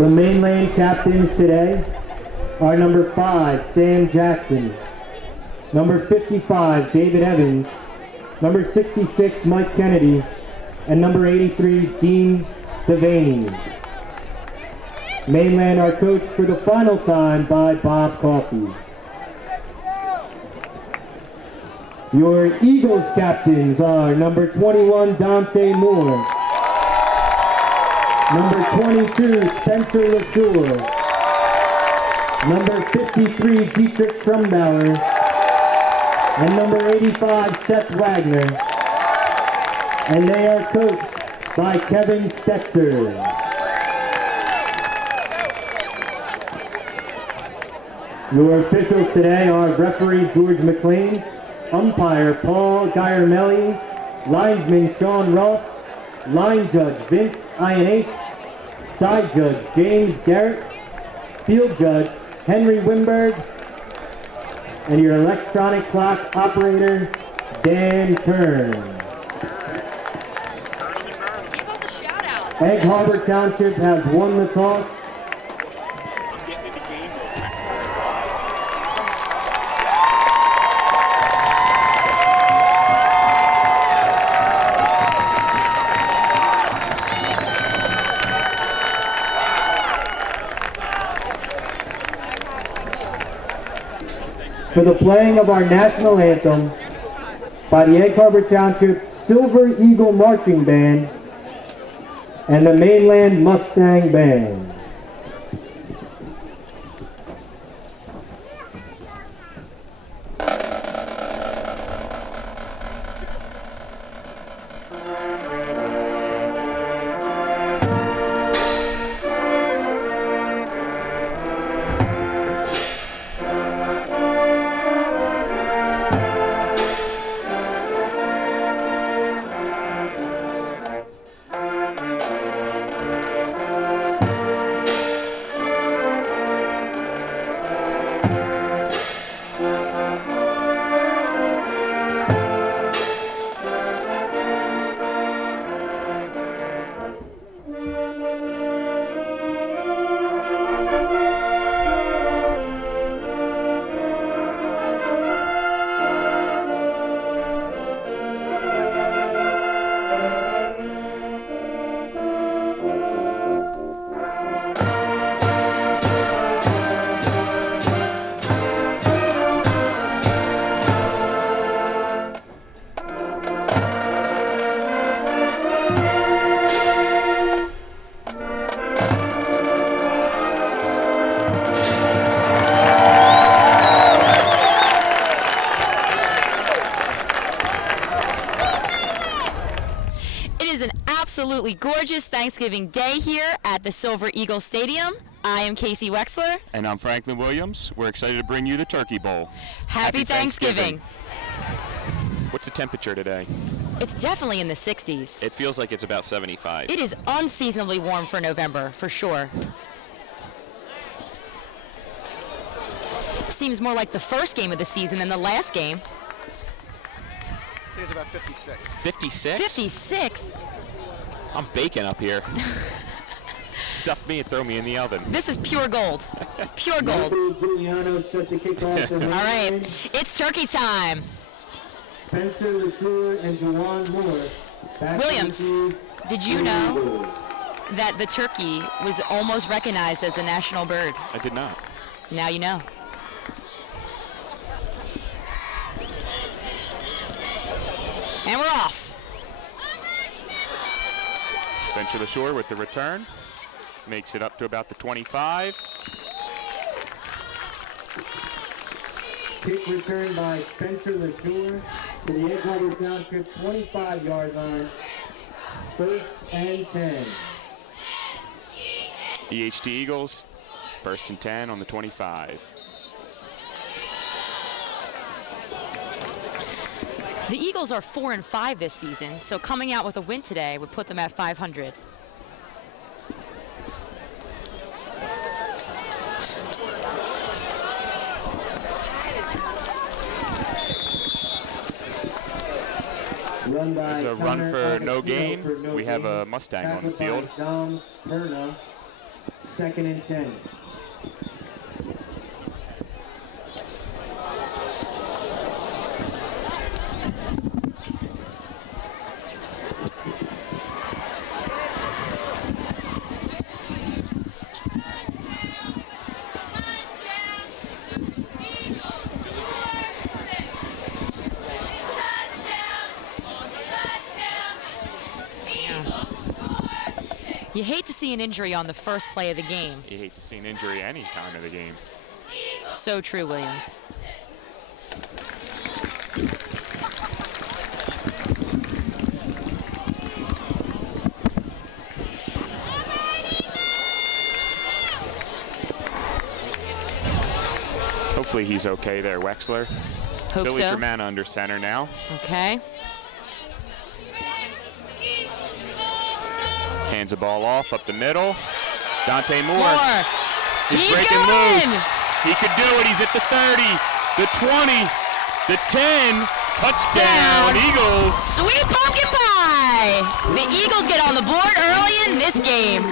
The Mainland captains today are number 5, Sam Jackson, number 55, David Evans, number 66, Mike Kennedy, and number 83, Dean Devaney. Mainland are coached for the final time by Bob Coffey. Your Eagles captains are number 21, Dante Moore, number 22, Spencer LaSure, number 53, Dietrich Trumbauer, and number 85, Seth Wagner. And they are coached by Kevin Stetzer. Your officials today are referee George McLean, umpire Paul Guyer-Melly, linesman Sean Ross, line judge Vince Ionace, side judge James Garrett, field judge Henry Wimberg, and your electronic clock operator Dan Kern. Give us a shout out. Egg Harbor Township has won the toss. For the playing of our national anthem by the Egg Harbor Township Silver Eagle Marching Band and the Mainland Mustang Band. Absolutely gorgeous Thanksgiving Day here at the Silver Eagle Stadium. I am Casey Wexler. And I'm Franklin Williams. We're excited to bring you the Turkey Bowl. Happy Thanksgiving. What's the temperature today? It's definitely in the 60s. It feels like it's about 75. It is unseasonably warm for November, for sure. Seems more like the first game of the season than the last game. I think it's about 56. 56? 56? I'm baking up here. Stuff me and throw me in the oven. This is pure gold. Pure gold. All right, it's turkey time. Spencer LaSure and Jawan Moore. Williams, did you know that the turkey was almost recognized as the national bird? I did not. Now you know. And we're off. Spencer LaSure with the return. Makes it up to about the 25. Kick return by Spencer LaSure to the Egg Harbor Township 25-yard line. 1st and 10. EHT Eagles, 1st and 10 on the 25. The Eagles are 4-5 this season, so coming out with a win today would put them at 500. There's a run for no gain. We have a Mustang on the field. 2nd and 10. You hate to see an injury on the first play of the game. You hate to see an injury any time of the game. So true, Williams. Hopefully he's okay there, Wexler. Hope Billy so. Germana under center now. Okay. Hands the ball off up the middle. Dante Moore. He's He's breaking going! loose. He could do it. He's at the 30, the 20, the 10. Touchdown, Down. Eagles. Sweet pumpkin pie! The Eagles get on the board early in this game.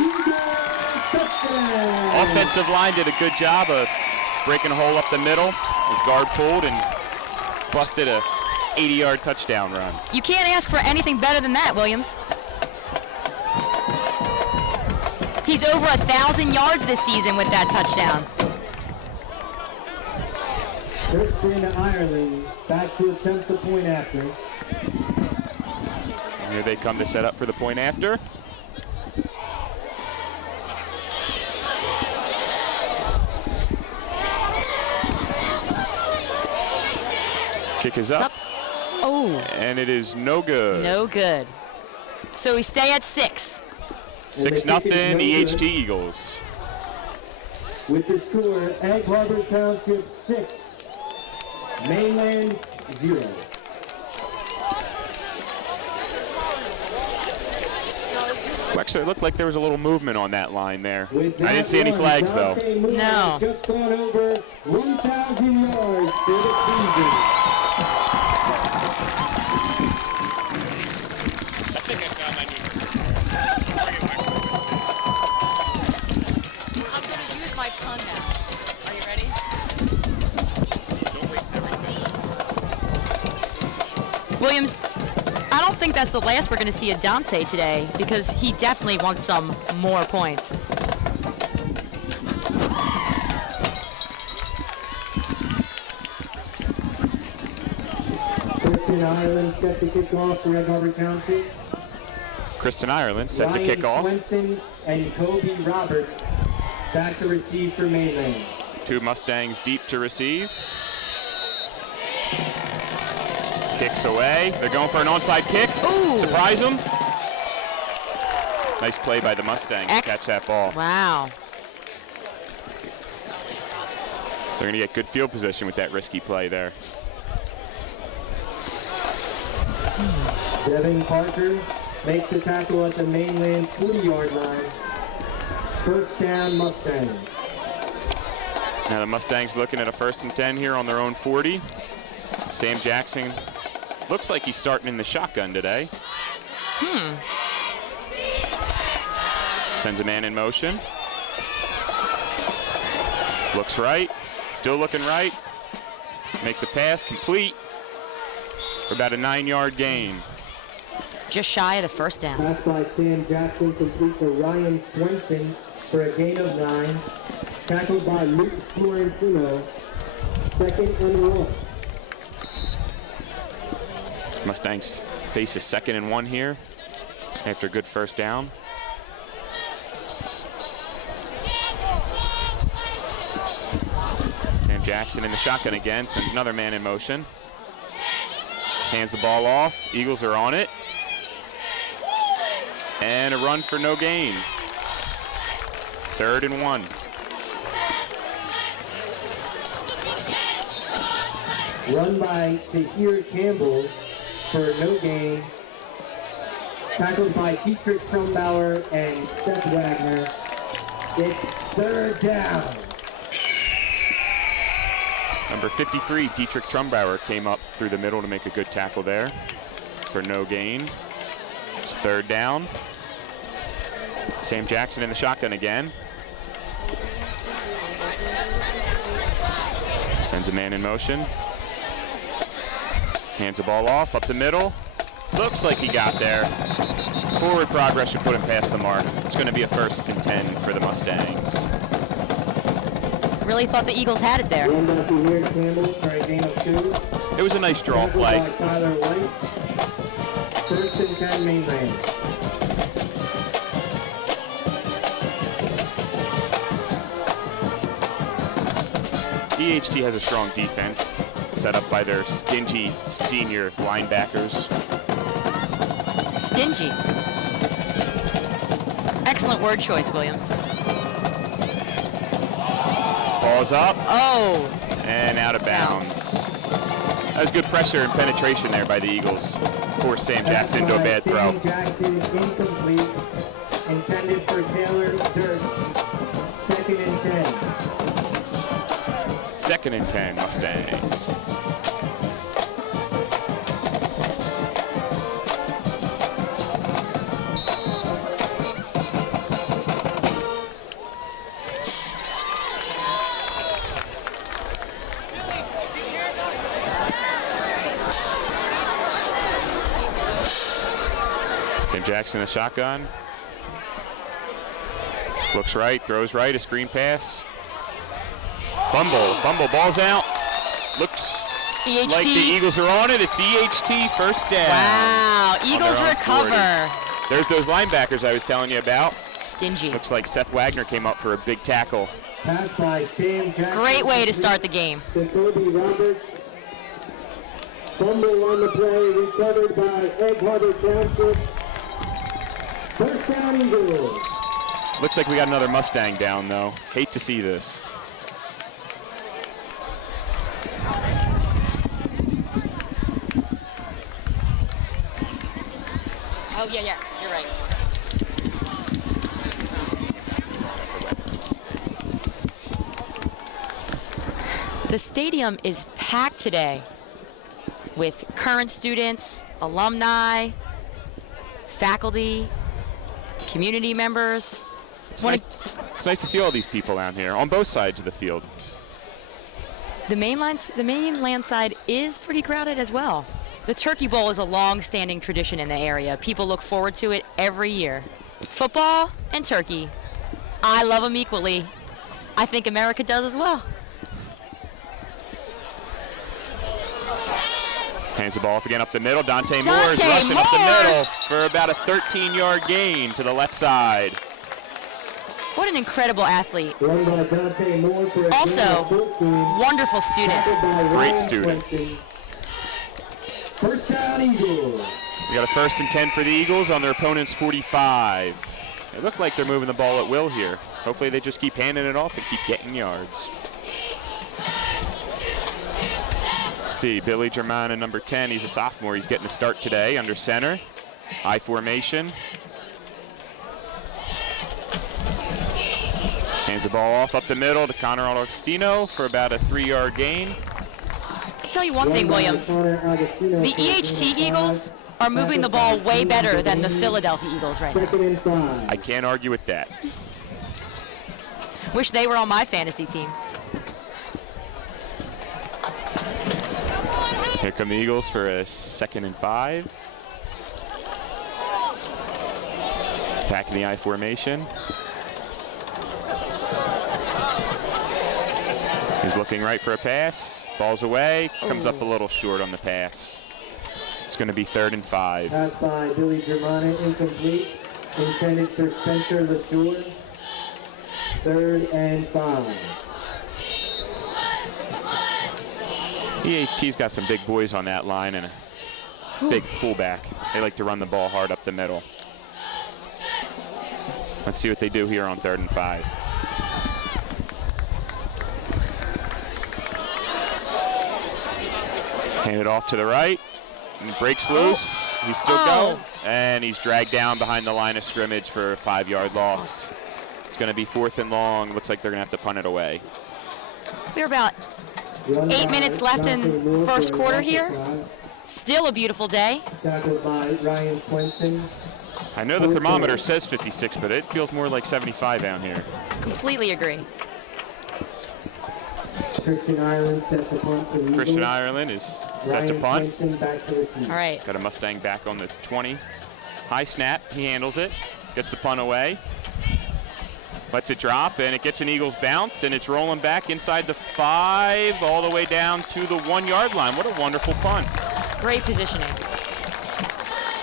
Offensive line did a good job of breaking a hole up the middle. His guard pulled and busted a 80-yard touchdown run. You can't ask for anything better than that, Williams. He's over 1,000 yards this season with that touchdown. Christian Ireland back to attempt the point after. And here they come to set up for the point after. Kick is up. Oh, And it is no good. no good. So we stay at 6. 6-0 EHT Eagles. With the score, Egg Harbor Township 6, Mainland 0. Wexler, it looked like there was a little movement on that line there. With I didn't that see any one, flags though. Dante Moore No. has just gone over 1,000 yards for the season. I'm going to use my pun now. Are you ready? Williams, I don't think that's the last we're going to see of Dante today because he definitely wants some more points. Christian Ireland set the kickoff for Egg Harbor Township. Kristen Ireland set the Ryan kickoff. Swenson and Kobe Roberts back to receive for Mainland. 2 Mustangs deep to receive. Kicks away. They're going for an onside kick. Ooh. Surprise them. Nice play by the Mustangs to catch that ball. Wow. They're going to get good field position with that risky play there. Devin Parker makes the tackle at the Mainland 40-yard line. First down, Mustangs. Now the Mustangs looking at a 1st and 10 here on their own 40. Sam Jackson looks like he's starting in the shotgun today. Sends a man in motion. Looks right. Still looking right. Makes a pass complete for about a 9-yard gain. Just shy of the first down. Pass by Sam Jackson complete to Ryan Swenson for a gain of 9. Tackled by Luke Florentino. 2nd and 1. Mustangs face a 2nd and 1 here after a good first down. Sam Jackson in the shotgun again, sends another man in motion. Hands the ball off. Eagles are on it. And a run for no gain. 3rd and 1. Run by Tahir Campbell for no gain. Tackled by Dietrich Trumbauer and Seth Wagner. It's 3rd down. Number 53, Dietrich Trumbauer, came up through the middle to make a good tackle there for no gain. It's 3rd down. Sam Jackson in the shotgun again. Sends a man in motion. Hands the ball off, up the middle. Looks like he got there. Forward progress should put him past the mark. It's going to be a 1st and 10 for the Mustangs. Really thought the Eagles had it there. It was a nice draw play. 1st and 10 Mainland. EHT has a strong defense, set up by their stingy senior linebackers. Stingy. Excellent word choice, Williams. Ball's up. Oh. And out of bounds. That was good pressure and penetration there by the Eagles. Forced Sam Jackson into a bad throw. Sam Jackson incomplete. Intended for Taylor Dirks. 2nd and 10. 2nd and 10 Mustangs. Sam Jackson, a shotgun. Looks right, throws right, a screen pass. Fumble, ball's out. Looks EHT. like the Eagles are on it. It's EHT, 1st down. Wow, Eagles recover. 40. There's those linebackers I was telling you about. Stingy. Looks like Seth Wagner came up for a big tackle. Pass by Sam Jackson. Great way to start the game. Jacoby Roberts. Fumble on the play, recovered by Egg Harbor Township. 1st down Eagles. Looks like we got another Mustang down, though. Hate to see this. Oh, yeah, you're right. The stadium is packed today with current students, alumni, faculty, community members. It's nice to see all these people out here on both sides of the field. The mainland side is pretty crowded as well. The Turkey Bowl is a long-standing tradition in the area. People look forward to it every year. Football and turkey. I love them equally. I think America does as well. Hands the ball off again up the middle. Dante Moore is rushing up the middle for about a 13-yard gain to the left side. What an incredible athlete. Also, wonderful student. Great student. 1st down Eagles. We got a 1st and 10 for the Eagles on their opponent's 45. They look like they're moving the ball at will here. Hopefully they just keep handing it off and keep getting yards. Let's see, Billy Germain in number 10. He's a sophomore. He's getting a start today under center. I formation. Hands the ball off up the middle to Connor Augustino for about a 3-yard gain. I'll tell you one thing, Williams. The EHT Eagles are moving the ball way better than the Philadelphia Eagles right now. I can't argue with that. Wish they were on my fantasy team. Here come the Eagles for a 2nd and 5. Back in the I formation. He's looking right for a pass. Ball's away. Comes up a little short on the pass. It's going to be 3rd and 5. Pass by Billy Germano, incomplete. Intended for Spencer LaSure. 3rd and 5. EHT's got some big boys on that line and a big fullback. They like to run the ball hard up the middle. Let's see what they do here on 3rd and 5. Hand it off to the right. And he breaks loose. He's still going. And he's dragged down behind the line of scrimmage for a 5-yard loss. It's going to be 4th and long. Looks like they're going to have to punt it away. We're about 8 minutes left in the first quarter here. Still a beautiful day. Tackled by Ryan Swenson. I know the thermometer says 56, but it feels more like 75 down here. Completely agree. Christian Ireland set the punt for the Christian Eagles. Ireland is set to Ryan punt. Swenson back to receive. All right. Got a Mustang back on the 20. High snap, he handles it, gets the punt away. Lets it drop, and it gets an Eagles bounce, and it's rolling back inside the 5, all the way down to the 1-yard line. What a wonderful punt. Great positioning.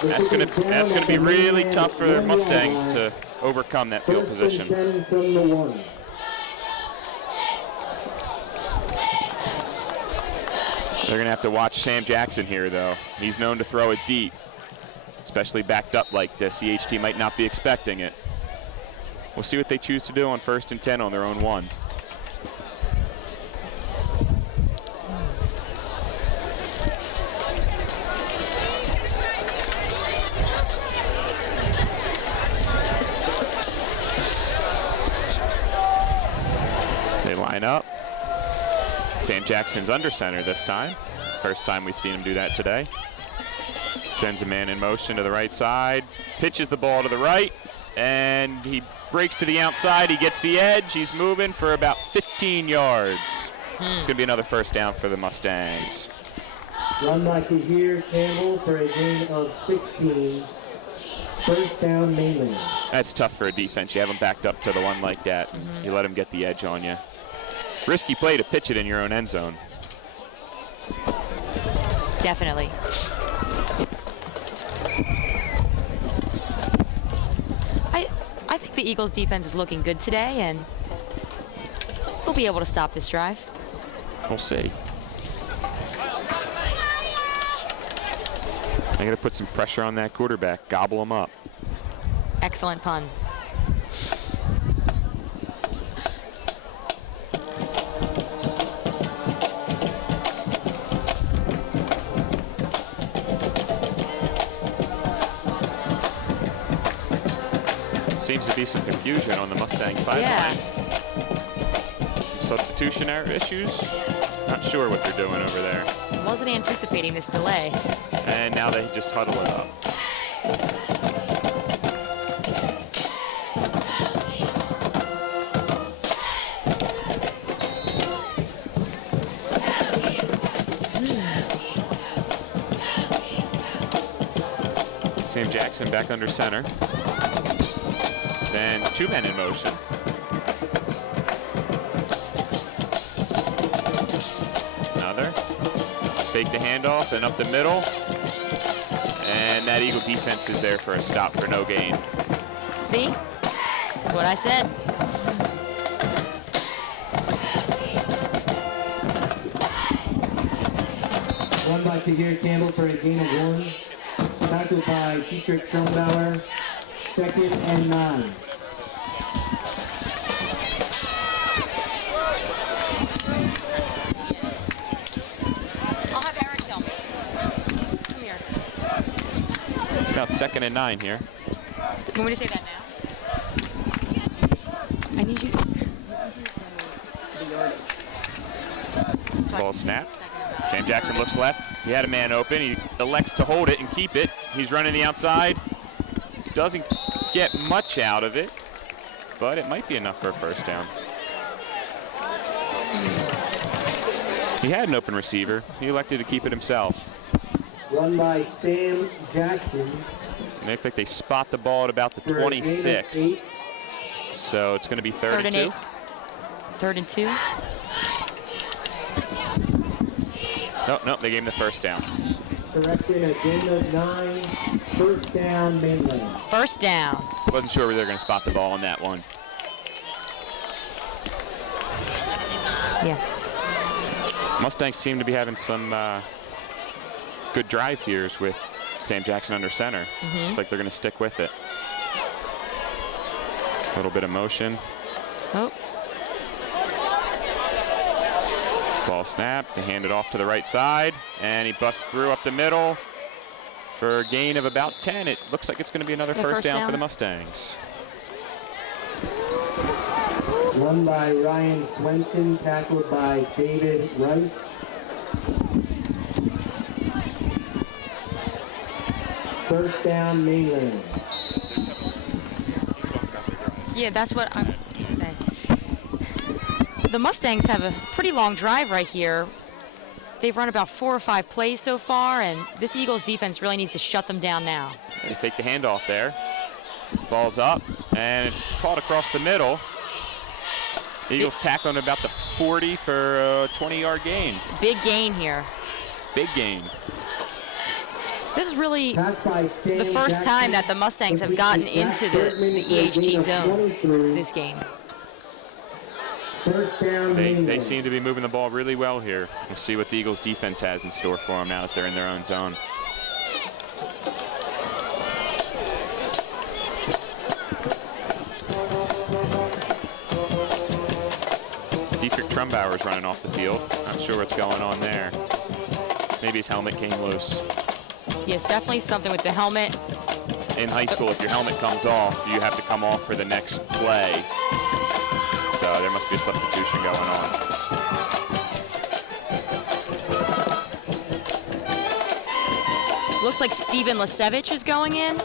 That's gonna be really tough for their Mustangs to overcome that field position. First and 10 from the 1. They're gonna have to watch Sam Jackson here, though. He's known to throw it deep, especially backed up like this. EHT might not be expecting it. We'll see what they choose to do on 1st and 10 on their own 1. They line up. Sam Jackson's under center this time. First time we've seen him do that today. Sends a man in motion to the right side, pitches the ball to the right, and he breaks to the outside. He gets the edge. He's moving for about 15 yards. It's going to be another first down for the Mustangs. Run by Tahir Campbell for a gain of 16. First down, Mainland. That's tough for a defense. You have them backed up to the 1 like that. You let them get the edge on you. Risky play to pitch it in your own end zone. Definitely. I think the Eagles defense is looking good today, and we'll be able to stop this drive. We'll see. I got to put some pressure on that quarterback, gobble him up. Excellent pun. Seems to be some confusion on the Mustang sideline. Yeah. Some substitutionary issues. Not sure what they're doing over there. Wasn't anticipating this delay. And now they just huddle it up. Sam Jackson back under center. And 2 men in motion. Another. Fake the handoff and up the middle. And that Eagle defense is there for a stop for no gain. See? That's what I said. Run by Tahir Campbell for a gain of 1. Tackled by Dietrich Schonbauer. 2nd and 9. I'll have Eric tell me. Come here. It's about 2nd and 9 here. You want me to say that now? I need you to... Ball snap. Sam Jackson looks left. He had a man open. He elects to hold it and keep it. He's running the outside. Doesn't get much out of it, but it might be enough for a first down. He had an open receiver. He elected to keep it himself. Run by Sam Jackson. And they look like they spot the ball at about the 26. So it's going to be 3rd and 2. 3rd and 2. No, they gave him the first down. Correction, a gain of 9. First down, Mainland. First down. Wasn't sure where they were going to spot the ball on that one. Yeah. Mustangs seem to be having some good drive here's with Sam Jackson under center. It's like they're going to stick with it. A little bit of motion. Oh. Ball snap, they hand it off to the right side, and he busts through up the middle for a gain of about 10. It looks like it's going to be another first down for the Mustangs. Run by Ryan Swenson, tackled by David Rice. First down, Mainland. Yeah, that's what I was going to say. the Mustangs have a pretty long drive right here. They've run about 4 or 5 plays so far, and this Eagles defense really needs to shut them down now. They fake the handoff there. Ball's up, and it's caught across the middle. Eagles tackling about the 40 for a 20-yard gain. Big gain here. Big gain. This is really the first time that the Mustangs have gotten into the EHT zone this game. They seem to be moving the ball really well here. We'll see what the Eagles defense has in store for them now that they're in their own zone. Dietrich Trumbauer is running off the field. Not sure what's going on there. Maybe his helmet came loose. Yes, definitely something with the helmet. In high school, if your helmet comes off, you have to come off for the next play. So there must be a substitution going on. Looks like Steven Lasevich is going in.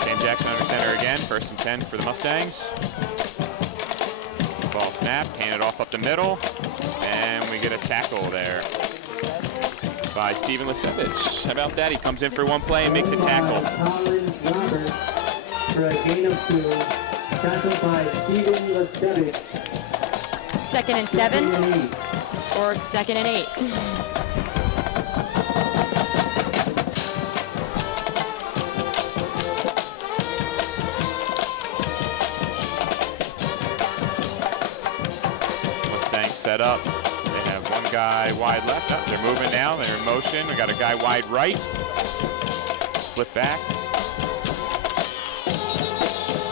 Sam Jackson under center again, 1st and 10 for the Mustangs. Ball snapped, handed off up the middle, and we get a tackle there by Steven Lasevich. How about that? He comes in for one play and makes a tackle. For a gain of 2, tackled by Steven Lasevich. 2nd and 7 or 2nd and 8. Mustangs set up. They have one guy wide left. Oh, they're moving now. They're in motion. We got a guy wide right. Split backs.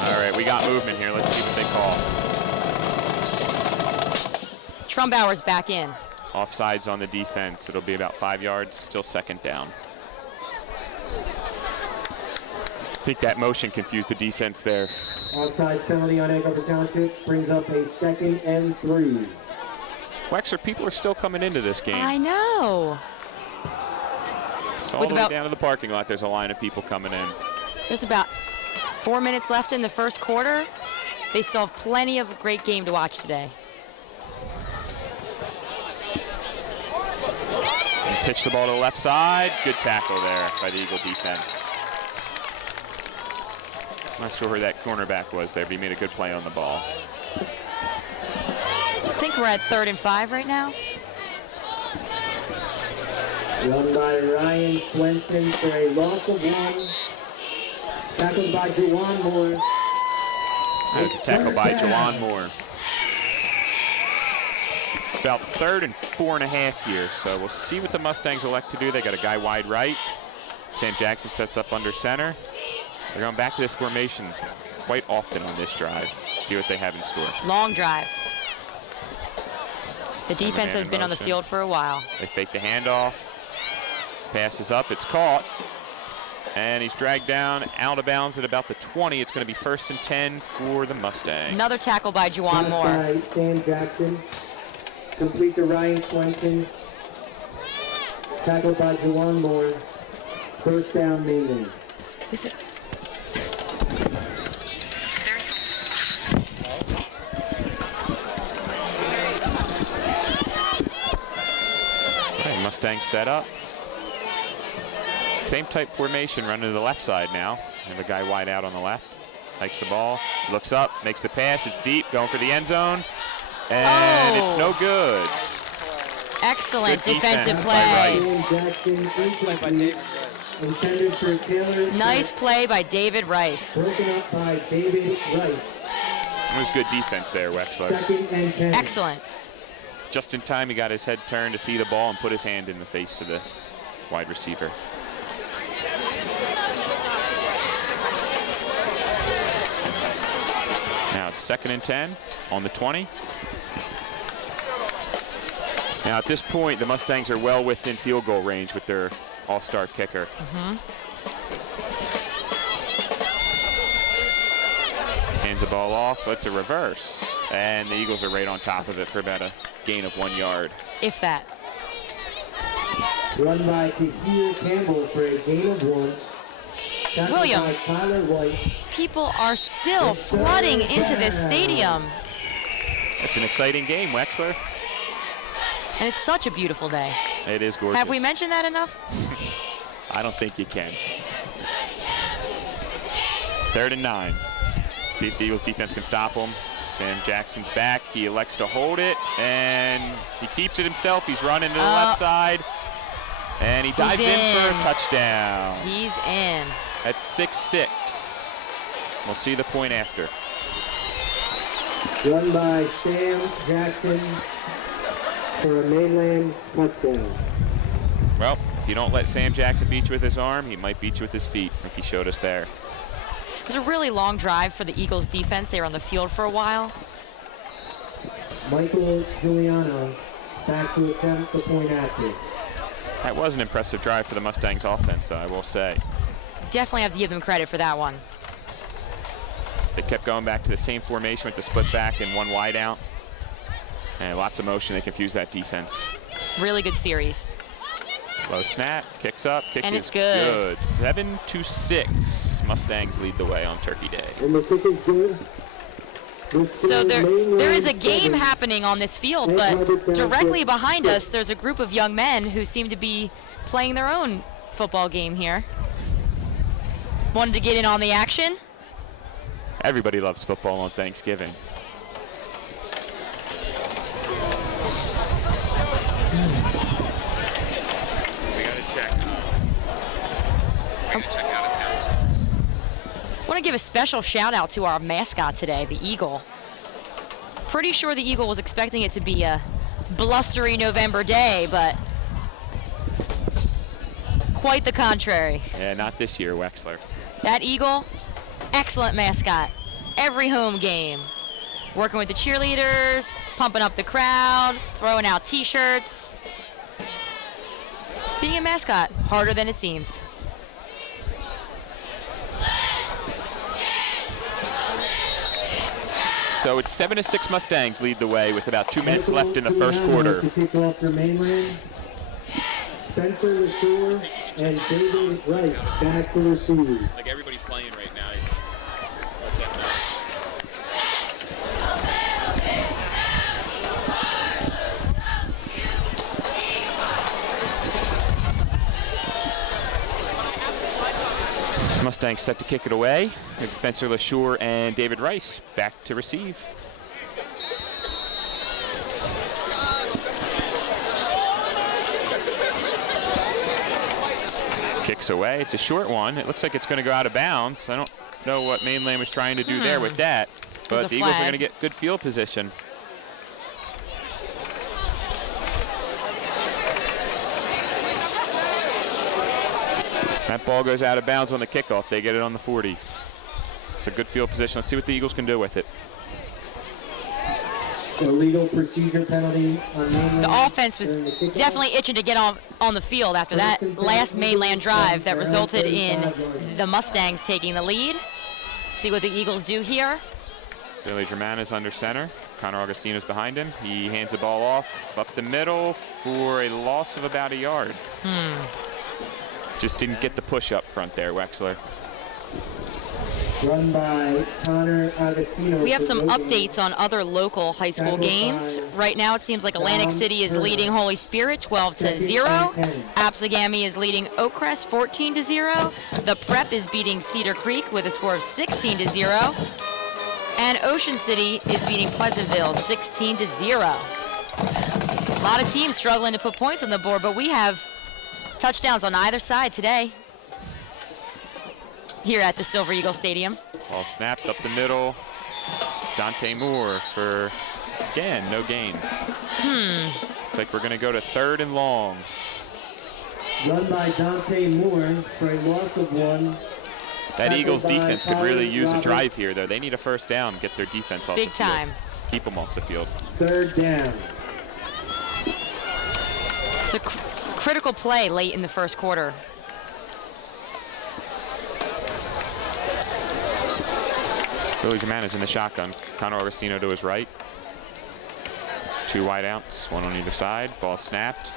All right, we got movement here. Let's see what they call. Trumbauer's back in. Offsides on the defense. It'll be about 5 yards. Still 2nd down. I think that motion confused the defense there. Offsides penalty on Andover Township brings up a 2nd and 3. Wexler, people are still coming into this game. I know. So all the way down to the parking lot, there's a line of people coming in. There's about 4 minutes left in the first quarter. They still have plenty of a great game to watch today. And pitch the ball to the left side. Good tackle there by the Eagle defense. I'm not sure who that cornerback was there, but he made a good play on the ball. I think we're at 3rd and 5 right now. Run by Ryan Swenson for a loss of 1. Tackled by Juwan Moore. That's a tackle by Juwan Moore. About 3rd and 4.5 here, so we'll see what the Mustangs elect to do. They got a guy wide right. Sam Jackson sets up under center. They're going back to this formation quite often on this drive. See what they have in store. Long drive. The defense has been on the field for a while. They fake the handoff. Passes up, it's caught. And he's dragged down out of bounds at about the 20. It's going to be 1st and 10 for the Mustangs. Another tackle by Juwan Moore. By Sam Jackson. Complete to Ryan Swenson. Tackled by Juwan Moore. 1st down, Mainland. This is Mustangs set up. Same type formation running to the left side now. And the guy wide out on the left. Hikes the ball, looks up, makes the pass. It's deep, going for the end zone. And it's no good. Excellent Good defensive by play. Nice play by David Rice. Broken up by David Rice. It was good defense there, Wexler. 2nd and 10. Excellent. Just in time, he got his head turned to see the ball and put his hand in the face of the wide receiver. Now it's 2nd and 10 on the 20. Now at this point, the Mustangs are well within field goal range with their all-star kicker. Hands the ball off, it's a reverse. And the Eagles are right on top of it for about a gain of 1 yard. If that. Run by Tahir Campbell for a gain of 1. Tackled Williams. by Tyler White. People are still flooding into this stadium. It's an exciting game, Wexler. And it's such a beautiful day. It is gorgeous. Have we mentioned that enough? I don't think you can. 3rd and 9. See if the Eagles defense can stop him. Sam Jackson's back. He elects to hold it, and he keeps it himself. He's running to the left side, and he dives in for a touchdown. He's in. That's 6-6. We'll see the point after. Run by Sam Jackson for a Mainland touchdown. Well, if you don't let Sam Jackson beat you with his arm, he might beat you with his feet, like he showed us there. It was a really long drive for the Eagles defense. They were on the field for a while. Michael Giuliano back to attempt the point after. That was an impressive drive for the Mustangs offense, though, I will say. Definitely have to give them credit for that one. They kept going back to the same formation with the split back and one wide out. And lots of motion. They confused that defense. Really good series. Low snap, kicks up, kick And is it's good. 7-6. Mustangs lead the way on Turkey Day. And the kick is good. So there is a game happening on this field, but directly behind us, there's a group of young men who seem to be playing their own football game here. Wanted to get in on the action. Everybody loves football on Thanksgiving. We gotta check out of town songs. I want to give a special shout out to our mascot today, the Eagle. Pretty sure the Eagle was expecting it to be a blustery November day, but quite the contrary. Yeah, not this year, Wexler. That Eagle, excellent mascot. Every home game. Working with the cheerleaders, pumping up the crowd, throwing out t-shirts. Being a mascot, harder than it seems. So it's 7-6 Mustangs lead the way with about 2 minutes left in the first quarter. To kick off for Mainland. Spencer LeSure and David Rice back to receive. Like everybody's playing right now. Mustangs set to kick it away. With Spencer LeSure and David Rice back to receive. Kicks away. It's a short one. It looks like it's going to go out of bounds. I don't know what Mainland was trying to do there with that, but the Eagles are going to get good field position. That ball goes out of bounds on the kickoff. They get it on the 40. It's a good field position. Let's see what the Eagles can do with it. Illegal procedure penalty on Mainland. The offense was definitely itching to get on the field after that last Mainland drive that resulted in the Mustangs taking the lead. See what the Eagles do here. Billy German is under center. Connor Augustino's behind him. He hands the ball off up the middle for a loss of about a yard. Just didn't get the push up front there, Wexler. Run by Connor Agostino. We have some updates on other local high school games. Right now it seems like Atlantic City is leading Holy Spirit 12-0. Absegami is leading Oakcrest 14-0. The Prep is beating Cedar Creek with a score of 16-0. And Ocean City is beating Pleasantville 16-0. A lot of teams struggling to put points on the board, but we have touchdowns on either side today here at the Silver Eagle Stadium. Ball snapped up the middle. Dante Moore for, again, no gain. Looks like we're going to go to 3rd and long. Run by Dante Moore for a loss of 1. That Eagles defense could really use a drive here, though. They need a first down, get their defense off the field. Big time. Keep them off the field. 3rd down. It's a critical play late in the first quarter. Billy German is in the shotgun. Connor Augustino to his right. 2 wide outs, 1 on either side. Ball snapped.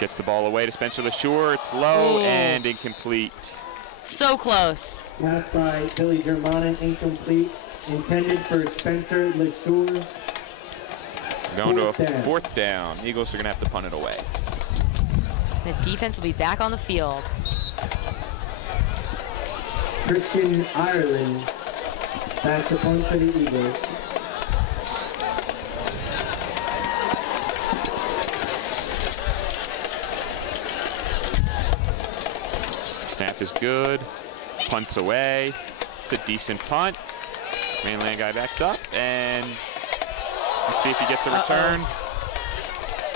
Gets the ball away to Spencer LaSure. It's low and incomplete. So close. Pass by Billy Germana, incomplete. Intended for Spencer LaSure. Going to a fourth down. Eagles are going to have to punt it away. The defense will be back on the field. Christian Ireland back to punt for the Eagles. Snap is good. Punts away. It's a decent punt. Mainland guy backs up, and let's see if he gets a return.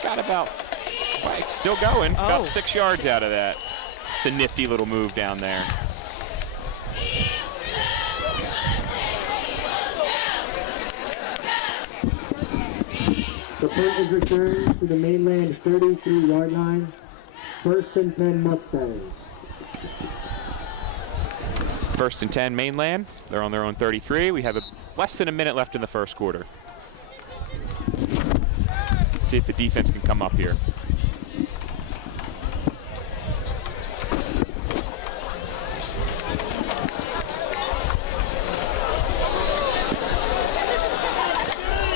Got about, still going. About 6 yards out of that. It's a nifty little move down there. The punt is returned to the Mainland 33-yard line. 1st and 10 Mustangs. 1st and 10 Mainland. They're on their own 33. We have less than a minute left in the first quarter. Let's see if the defense can come up here.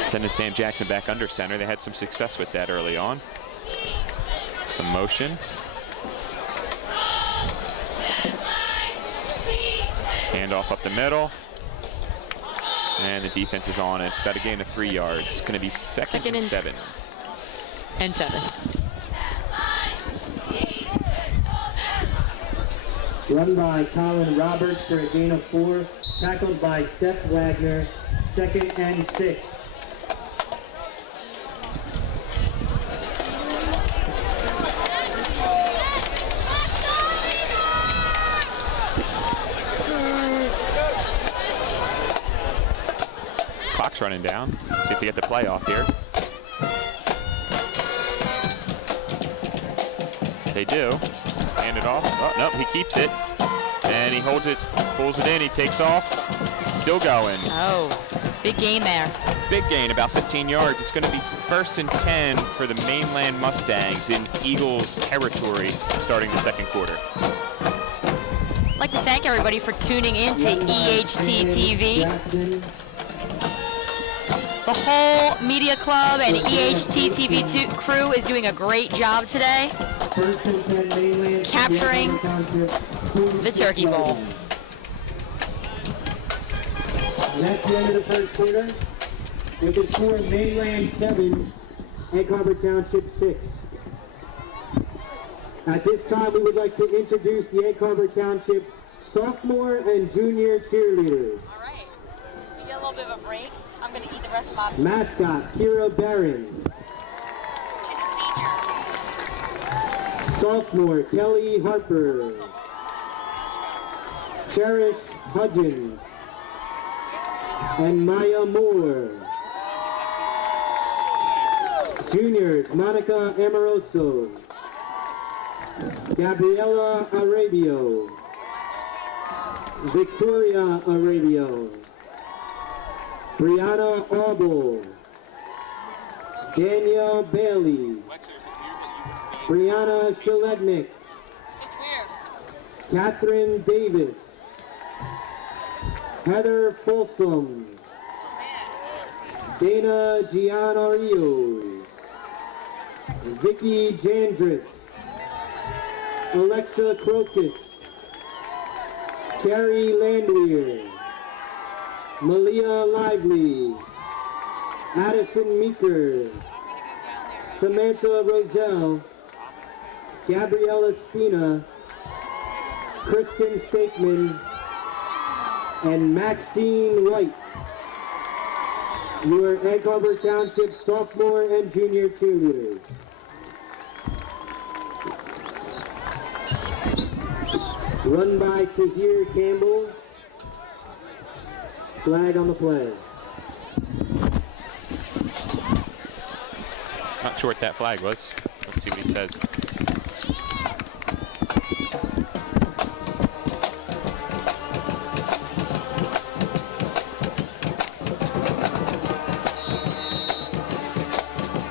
Sending Sam Jackson back under center. They had some success with that early on. Some motion. Handoff up the middle. And the defense is on it. It's got a gain of 3 yards. It's going to be second and 7. And 7. Run by Colin Roberts for a gain of 4. Tackled by Seth Wagner. 2nd and 6. Clock's running down. See if they get the play off here. They do. Hand it off. Oh, nope, he keeps it. And he holds it, pulls it in, he takes off. Still going. Oh, big gain there. Big gain, about 15 yards. It's going to be 1st and 10 for the Mainland Mustangs in Eagles territory starting the second quarter. I'd like to thank everybody for tuning in to EHT-TV. The whole media club and EHT-TV crew is doing a great job today capturing the Turkey Bowl. And that's the end of the first quarter. With the score, Mainland 7, Egg Harbor Township 6. At this time, we would like to introduce the Egg Harbor Township sophomore and junior cheerleaders. All right, we get a little bit of a break. I'm going to eat the rest of my... Mascot, Kira Barron. She's a senior. Sophomore, Kelly Harper. Cherish Hudgens. And Maya Moore. Juniors, Monica Amoroso. Gabriela Arabio. Victoria Arabio. Brianna Auble. Danielle Bailey. Brianna Shalednik. It's weird. Catherine Davis. Heather Folsom. Dana Gianario. Vicky Jandris. Alexa Crocus. Carrie Landwehr. Malia Lively. Addison Meeker. Samantha Roselle. Gabriella Spina. Kristen Stakeman. And Maxine White. Your Egg Harbor Township sophomore and junior cheerleaders. Run by Tahir Campbell. Flag on the play. Not sure what that flag was. Let's see what he says.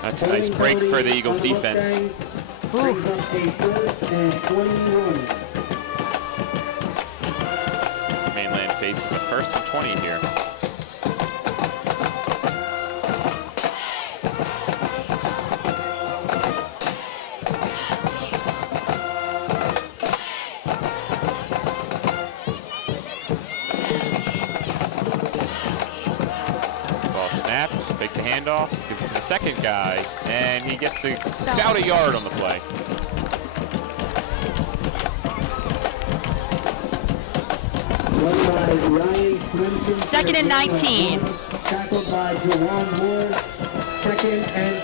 That's a nice break for the Eagles defense. Brings up a 1st and 21. Mainland faces a 1st and 20 here. Takes a handoff, gives it to the second guy, and he gets about a yard on the play. Second and 19. Tackled by Jawan Moore. 2nd and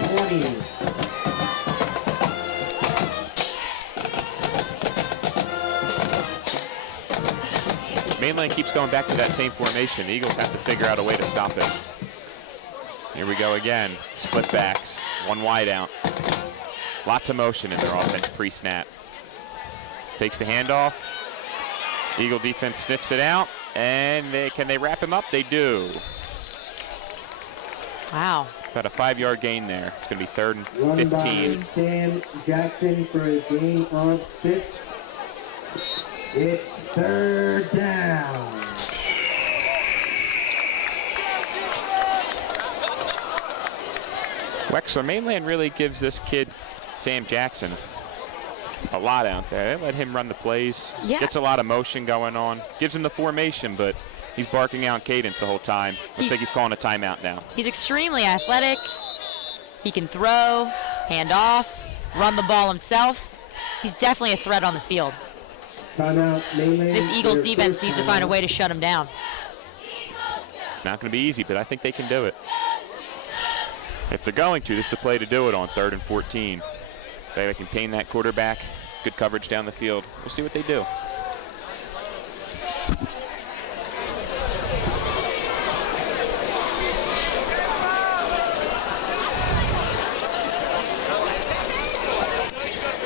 20. Mainland keeps going back to that same formation. The Eagles have to figure out a way to stop it. Here we go again. Split backs, one wide out. Lots of motion in their offense pre-snap. Takes the handoff. Eagle defense sniffs it out, and can they wrap him up? They do. Wow. About a 5-yard gain there. It's going to be 3rd and 15. Run by Sam Jackson for a gain of 6. It's 3rd down. Wexler, Mainland really gives this kid, Sam Jackson, a lot out there. They let him run the plays. Yeah. Gets a lot of motion going on. Gives him the formation, but he's barking out cadence the whole time. Looks like he's calling a timeout now. He's extremely athletic. He can throw, hand off, run the ball himself. He's definitely a threat on the field. Timeout, Mainland. This Eagles defense needs to find a way to shut him down. It's not going to be easy, but I think they can do it. If they're going to, this is a play to do it on 3rd and 14. They gotta contain that quarterback. Good coverage down the field. We'll see what they do.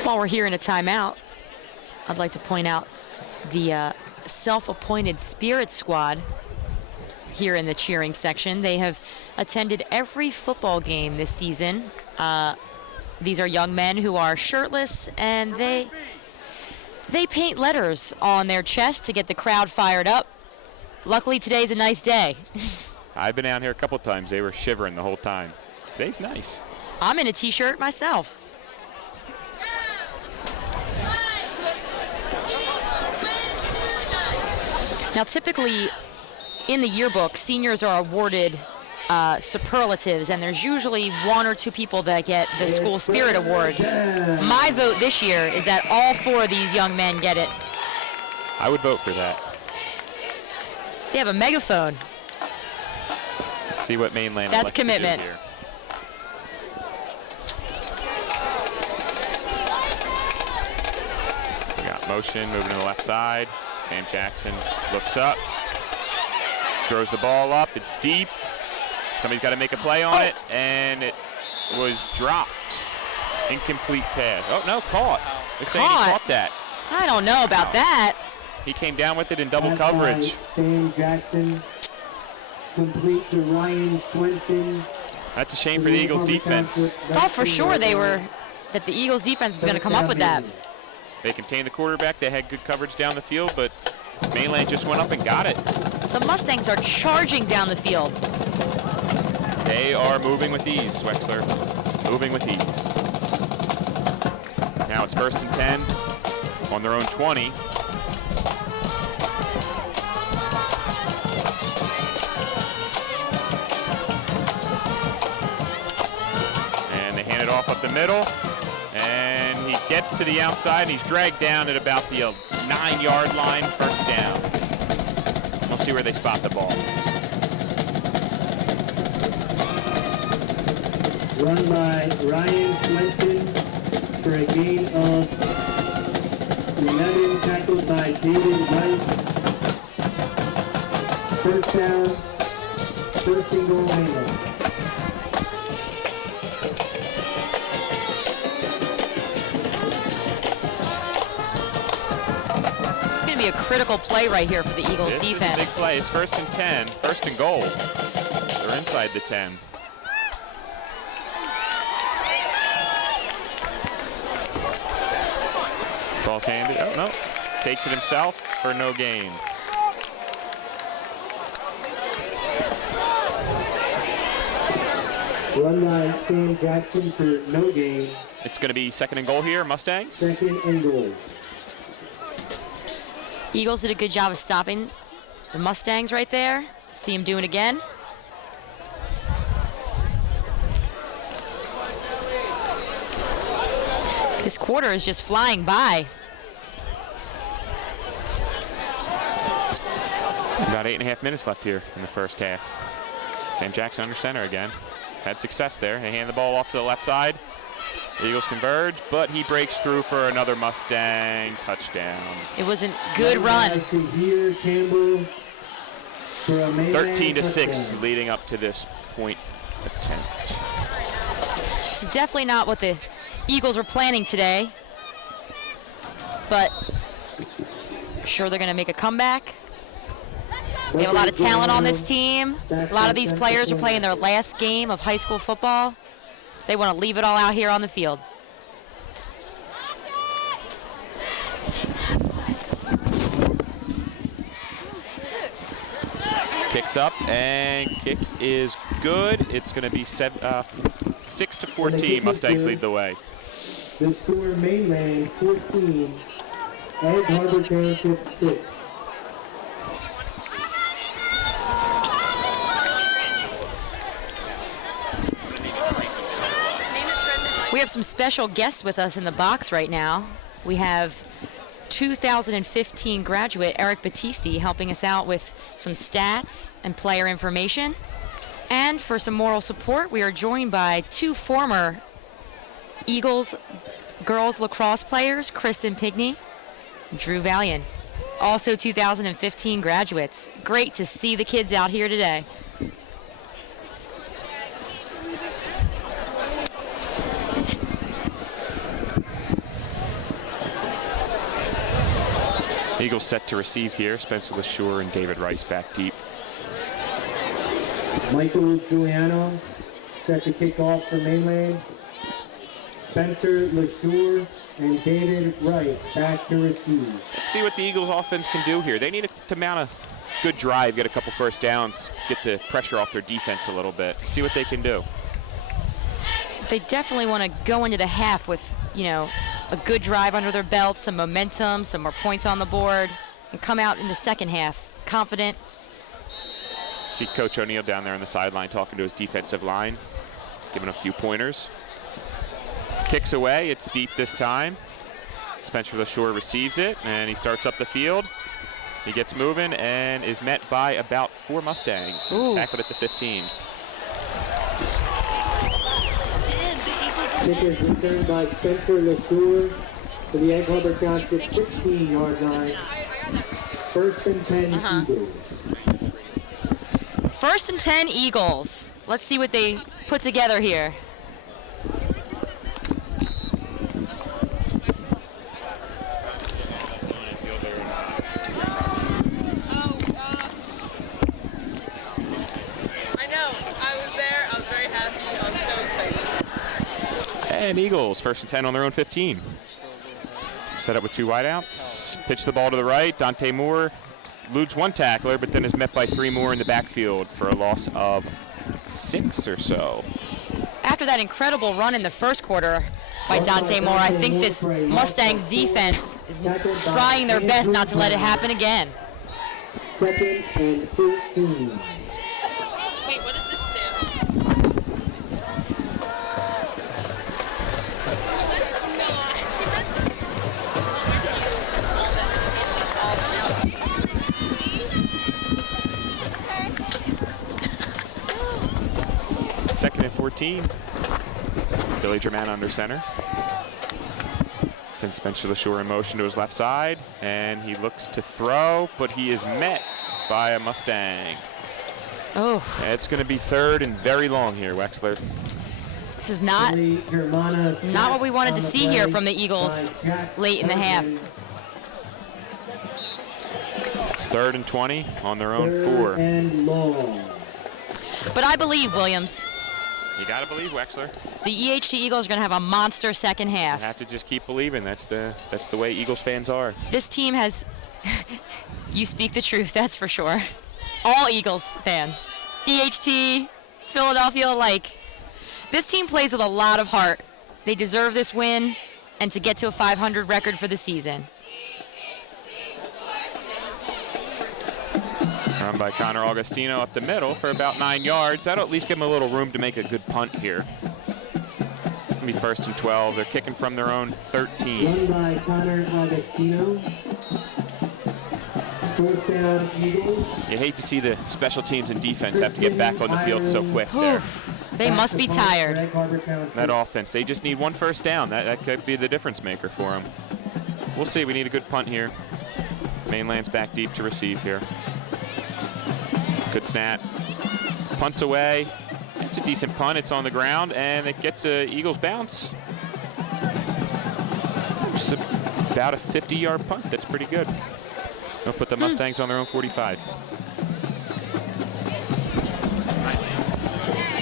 While we're here in a timeout, I'd like to point out the self-appointed Spirit Squad here in the cheering section. They have attended every football game this season. These are young men who are shirtless, and they paint letters on their chest to get the crowd fired up. Luckily, today's a nice day. I've been out here a couple times. They were shivering the whole time. Today's nice. I'm in a t-shirt myself. Now, typically in the yearbook, seniors are awarded superlatives, and there's usually 1 or 2 people that get the School Spirit Award. My vote this year is that all 4 of these young men get it. I would vote for that. They have a megaphone. Let's see what Mainland That's elects to do commitment. here. We got motion moving to the left side. Sam Jackson looks up, throws the ball up. It's deep. Somebody's got to make a play on it, and it was dropped. Incomplete pass. Oh, no, caught. They're saying he caught that. I don't know about that. He came down with it in double coverage. Sam Jackson, complete to Ryan Swenson. That's a shame for the Eagles defense. Thought for sure that the Eagles defense was going to come up with that. They contained the quarterback. They had good coverage down the field, but Mainland just went up and got it. The Mustangs are charging down the field. They are moving with ease, Wexler. Moving with ease. Now it's 1st and 10 on their own 20. And they hand it off up the middle. And he gets to the outside, and he's dragged down at about the 9-yard line, 1st down. We'll see where they spot the ball. Run by Ryan Swenson for a gain of 11, tackled by David Rice. 1st down, 1st and goal, Mainland. Be a critical play right here for the Eagles defense. This is a big play. It's 1st and 10, 1st and goal. They're inside the 10. Ball's handed. Oh, no. Takes it himself for no gain. Run by Sam Jackson for no gain. It's going to be second and goal here, Mustangs. Second and goal. Eagles did a good job of stopping the Mustangs right there. See him doing it again. This quarter is just flying by. About 8.5 minutes left here in the first half. Sam Jackson under center again. Had success there. They hand the ball off to the left side. The Eagles converge, but he breaks through for another Mustang touchdown. It was a good run. 13-6 leading up to this point attempt. This is definitely not what the Eagles were planning today, but I'm sure they're going to make a comeback. We have a lot of talent on this team. A lot of these players are playing their last game of high school football. They want to leave it all out here on the field. Kicks up, and kick is good. It's going to be 6-14. Mustangs lead the way. The score: Mainland 14, Egg Harbor Township 6. We have some special guests with us in the box right now. We have 2015 graduate Eric Battisti helping us out with some stats and player information. And for some moral support, we are joined by two former Eagles girls lacrosse players, Kristen Pigney and Drew Valiant. Also 2015 graduates. Great to see the kids out here today. Eagles set to receive here. Spencer LaSure and David Rice back deep. Michael Giuliano set to kick off for Mainland. Spencer LaSure and David Rice back to receive. Let's see what the Eagles offense can do here. They need to mount a good drive, get a couple first downs, get the pressure off their defense a little bit. See what they can do. They definitely want to go into the half with, you know, a good drive under their belt, some momentum, some more points on the board, and come out in the second half confident. See Coach O'Neill down there on the sideline talking to his defensive line, giving a few pointers. Kicks away, it's deep this time. Spencer LaSure receives it, and he starts up the field. He gets moving and is met by about 4 Mustangs. Tackled at the 15. Kick is returned by Spencer LaSure to the Egg Harbor Township 15-yard line. First and 10 Eagles. First and 10 Eagles. Let's see what they put together here. And Eagles, first and 10 on their own 15. Set up with 2 wideouts. Pitch the ball to the right. Dante Moore eludes 1 tackler, but then is met by 3 more in the backfield for a loss of 6 or so. After that incredible run in the first quarter by Dante Moore, I think this Mustangs defense is trying their best not to let it happen again. Second and 14. Wait, what does this do? Second and 14. Billy German under center. Sends Spencer LaSure in motion to his left side, and he looks to throw, but he is met by a Mustang. Oh. It's going to be third and very long here, Wexler. This is not what we wanted to see here from the Eagles late in the half. Third and 20 on their own 4. And long. But I believe, Williams, You got to believe, Wexler. The EHT Eagles are going to have a monster second half. You have to just keep believing. That's the way Eagles fans are. This team has, you speak the truth, that's for sure. All Eagles fans. EHT, Philadelphia, this team plays with a lot of heart. They deserve this win and to get to a 500 record for the season. Run by Connor Augustino up the middle for about 9 yards. That'll at least give them a little room to make a good punt here. It's going to be 1st and 12. They're kicking from their own 13. Run by Connor Augustino. 4th down, Eagles. You hate to see the special teams and defense have to get back on the field so quick there. They must be tired. That offense, they just need 1 first down. That could be the difference maker for them. We'll see. We need a good punt here. Mainland's back deep to receive here. Good snap. Punts away. It's a decent punt. It's on the ground, and it gets a Eagles bounce. It's about a 50-yard punt. That's pretty good. They'll put the Mustangs on their own 45.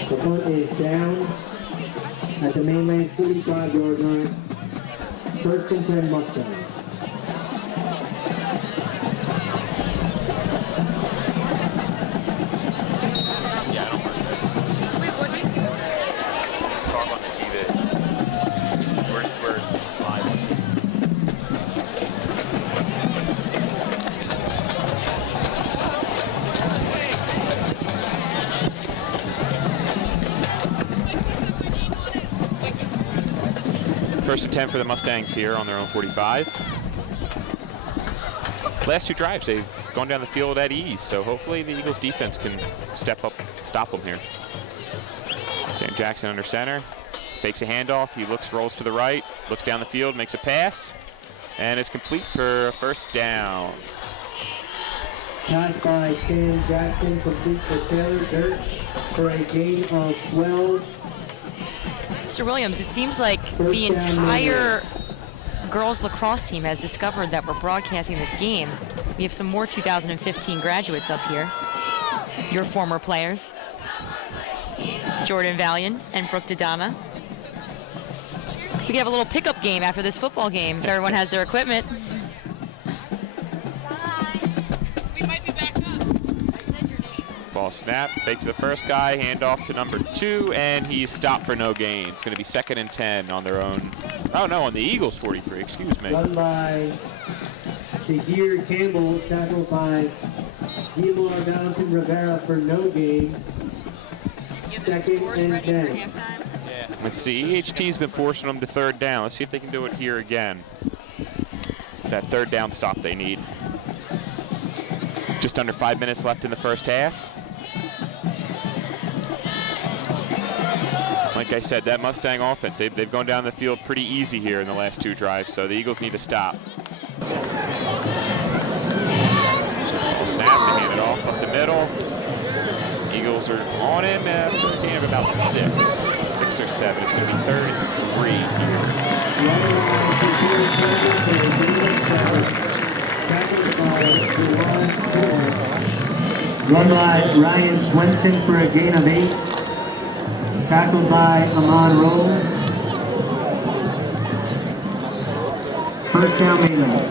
The punt is down at the Mainland 45-yard line. 1st and 10 Mustangs. First and 10 for the Mustangs here on their own 45. Last 2 drives, they've gone down the field at ease, so hopefully the Eagles defense can step up and stop them here. Sam Jackson under center, fakes a handoff, he rolls to the right, looks down the field, makes a pass, and it's complete for a 1st down. Pass by Sam Jackson, complete for Taylor Dirch for a gain of 12. Mr. Williams, it seems like the entire girls lacrosse team has discovered that we're broadcasting this game. We have some more 2015 graduates up here. Your former players, Jordan Valiant and Brooke Dodonna. We could have a little pickup game after this football game if everyone has their equipment. Ball snap, fake to the first guy, handoff to number 2, and he's stopped for no gain. It's going to be 2nd and 10 on their own. Oh no, on the Eagles 43, excuse me. Run by Tahir Campbell, tackled by Guillermo Valentin Rivera for no gain. 2nd and 10. Let's see, EHT's been forcing them to 3rd down. Let's see if they can do it here again. It's that 3rd down stop they need. Just under 5 minutes left in the 1st half. Like I said, that Mustang offense, they've gone down the field pretty easy here in the last 2 drives, so the Eagles need to stop. Snap, they hand it off up the middle. Eagles are on him for a gain of about 6 or 7. It's going to be 3rd and 3 here. Run by Ryan Swenson for a gain of 8. Tackled by Amon Rose. 1st down, Mainland.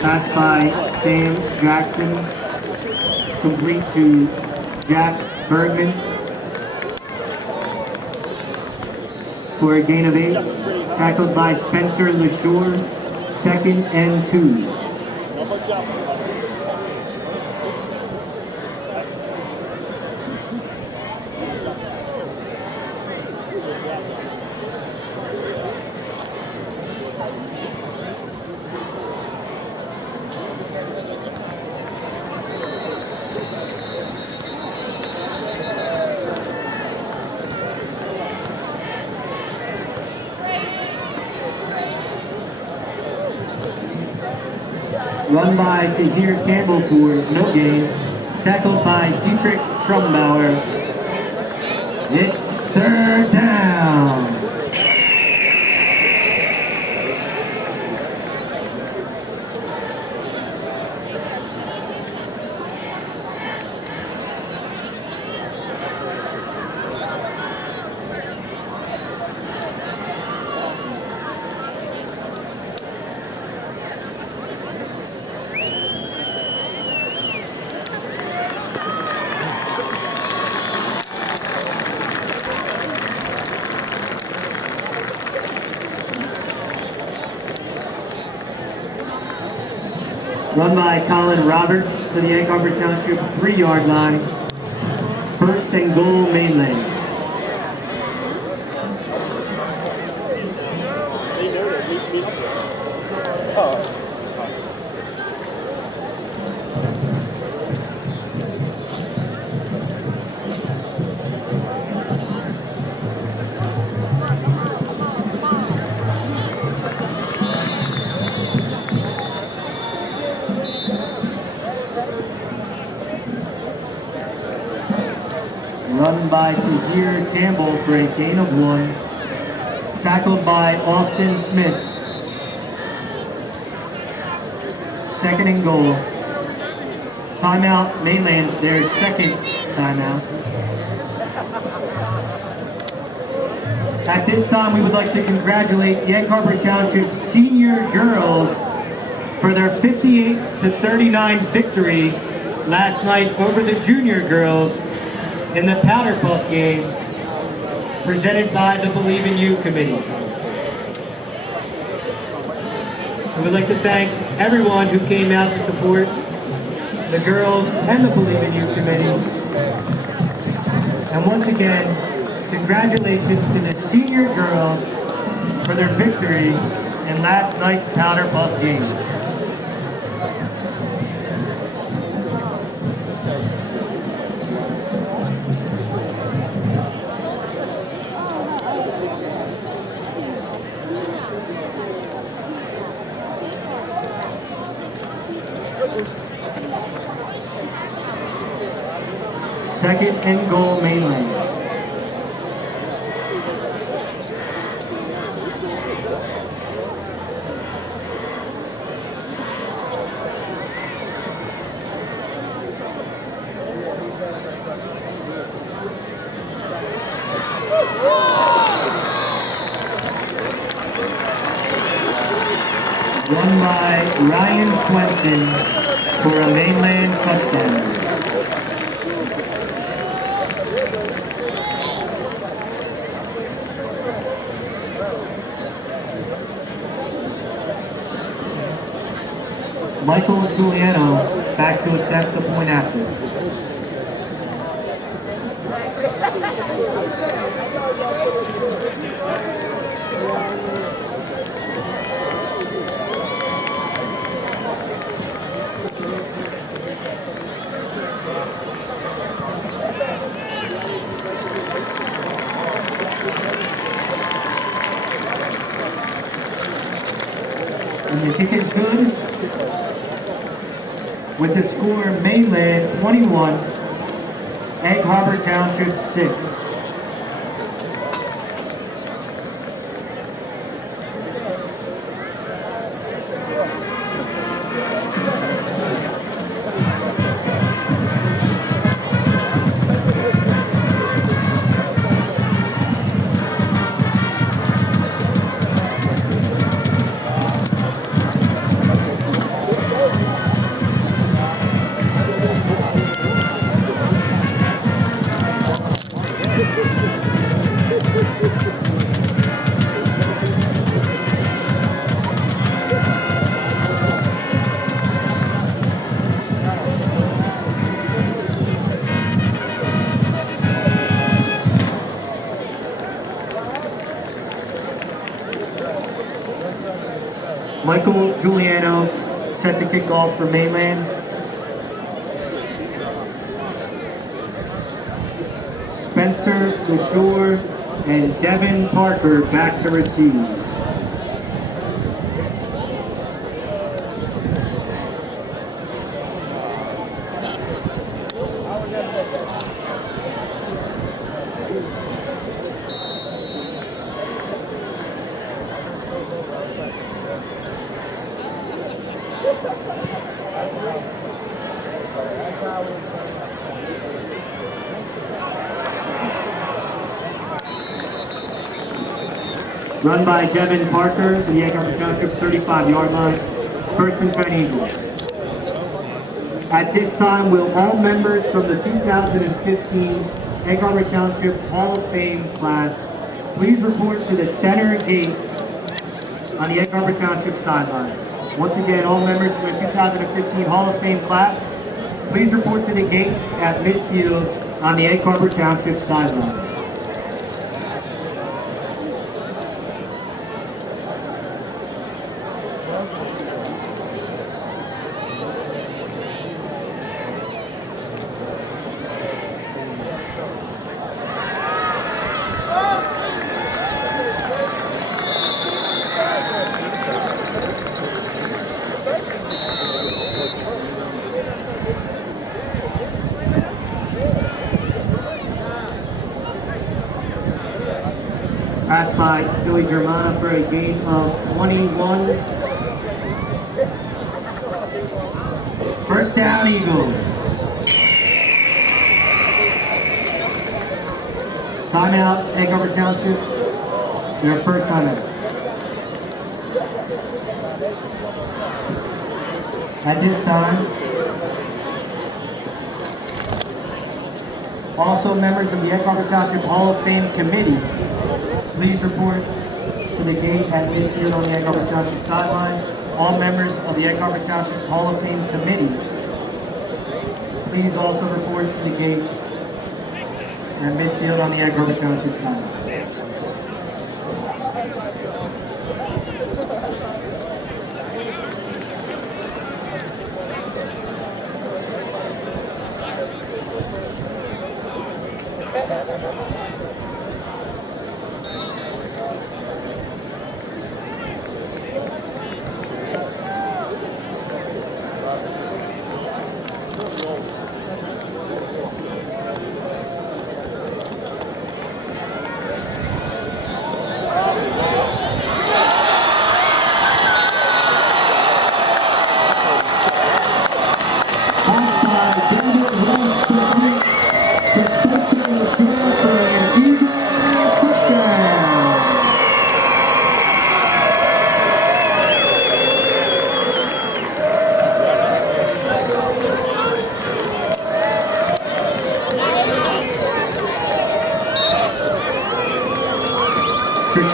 Pass by Sam Jackson, complete to Jack Bergman for a gain of 8. Tackled by Spencer LeSure, 2nd and 2. run by Tahir Campbell for no gain, tackled by Dietrich Trumbauer. It's third down. Run by Colin Roberts for the Egg Harbor Township 3-yard line. First and goal, Mainland. Run by Tahir Campbell for a gain of 1. Tackled by Austin Smith. Second and goal. Timeout, Mainland, their second timeout. At this time, we would like to congratulate the Egg Harbor Township senior girls for their 58-39 victory last night over the junior girls in the Powder Puff game presented by the Believe in You Committee. We would like to thank everyone who came out to support the girls and the Believe in You Committee. And once again, congratulations to the senior girls for their victory in last night's Powder Puff game. Second and goal, Mainland. Run by Ryan Swenson for a Mainland touchdown. Michael Giuliano back to attempt the point after. And the kick is good. With the score, Mainland 21, Egg Harbor Township 6. Michael Giuliano set to kick off for Mainland. Spencer LaShore and Devin Parker back to receive. Run by Devin Parker for the Egg Harbor Township 35-yard line. First and 10 Eagles. At this time, will all members from the 2015 Egg Harbor Township Hall of Fame class please report to the center gate on the Egg Harbor Township sideline. Once again, all members from the 2015 Hall of Fame class, please report to the gate at midfield on the Egg Harbor Township sideline. Pass by Billy Germana for a gain of 21. First down, Eagles. Timeout, Egg Harbor Township. Their first timeout. At this time, also members of the Egg Harbor Township Hall of Fame Committee, please report to the gate at midfield on the Egg Harbor Township sideline. All members of the Egg Harbor Township Hall of Fame Committee, please also report to the gate at midfield on the Egg Harbor Township sideline.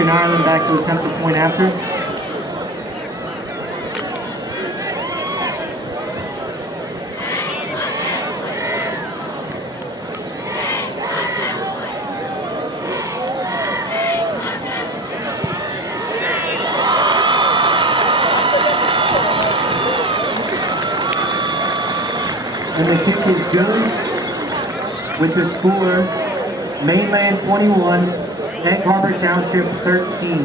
Ireland back to attempt the point after. And the kick is good with the score, Mainland 21, Egg Harbor Township 13.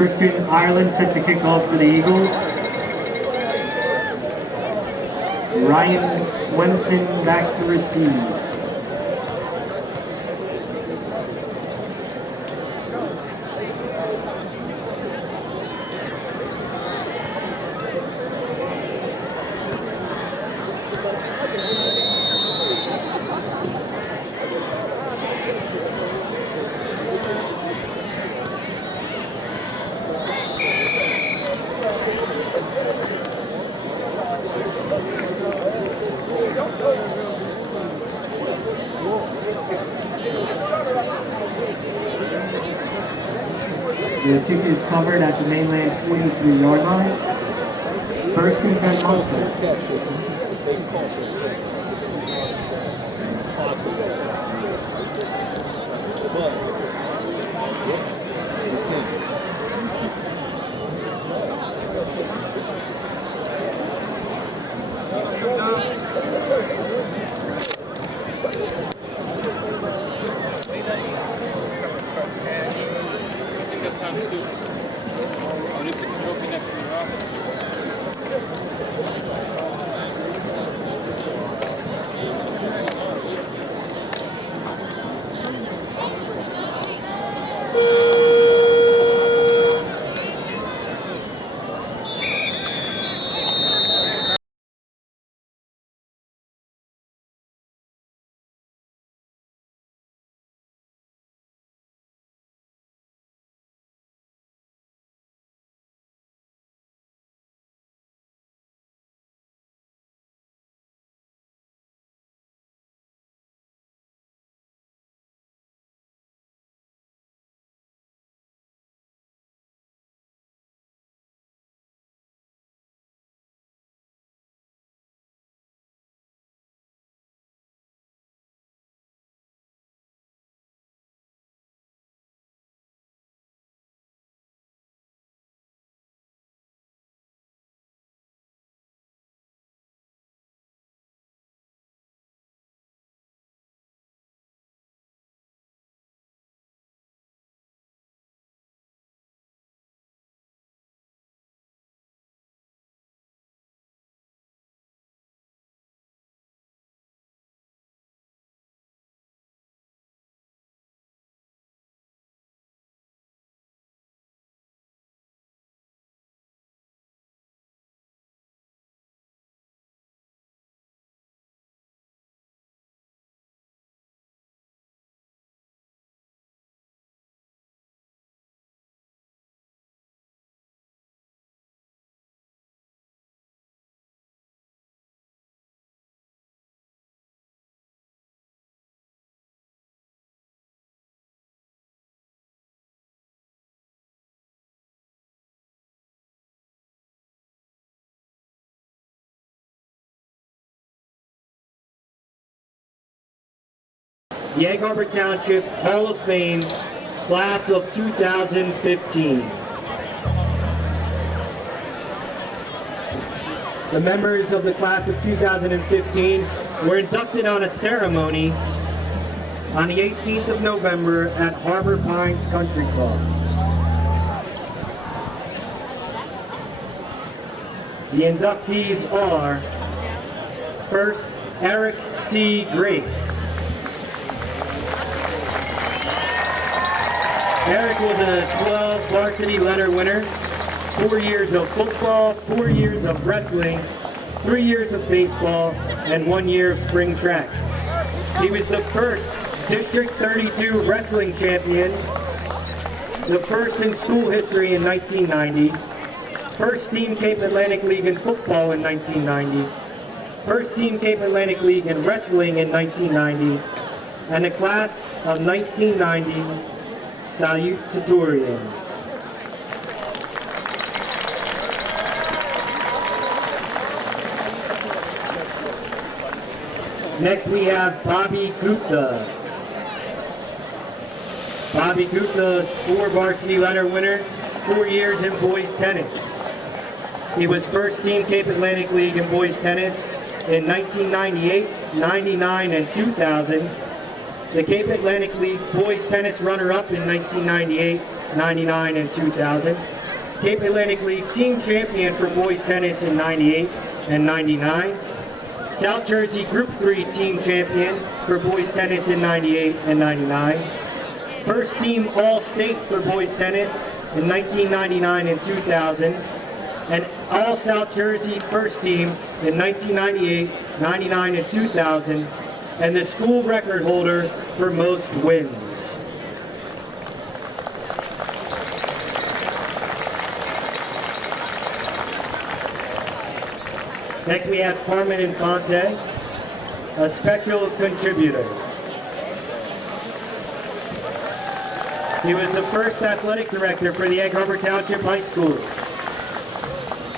Christian Ireland set to kick off for the Eagles. Ryan Swenson back to receive. The kick is covered at the Mainland 43-yard line. First and 10 Mustard. The Egg Harbor Township Hall of Fame, class of 2015. The members of the class of 2015 were inducted on a ceremony on the 18th of November at Harbor Pines Country Club. The inductees are, first, Eric C. Grace. Eric was a 12 varsity letter winner, 4 years of football, 4 years of wrestling, 3 years of baseball, and 1 year of spring track. He was the first District 32 wrestling champion, the first in school history in 1990, first team Cape Atlantic League in football in 1990, first team Cape Atlantic League in wrestling in 1990, and the class of 1990 salutatorian. Next we have Bobby Gupta. Bobby Gupta is 4 varsity letter winner, 4 years in boys tennis. He was first team Cape Atlantic League in boys tennis in 1998, 99, and 2000. The Cape Atlantic League boys tennis runner-up in 1998, 99, and 2000. Cape Atlantic League team champion for boys tennis in 98 and 99. South Jersey Group 3 team champion for boys tennis in 98 and 99. First team All-State for boys tennis in 1999 and 2000. And All South Jersey first team in 1998, 99, and 2000. And the school record holder for most wins. Next we have Carmen Infante, a special contributor. He was the first athletic director for the Egg Harbor Township High School.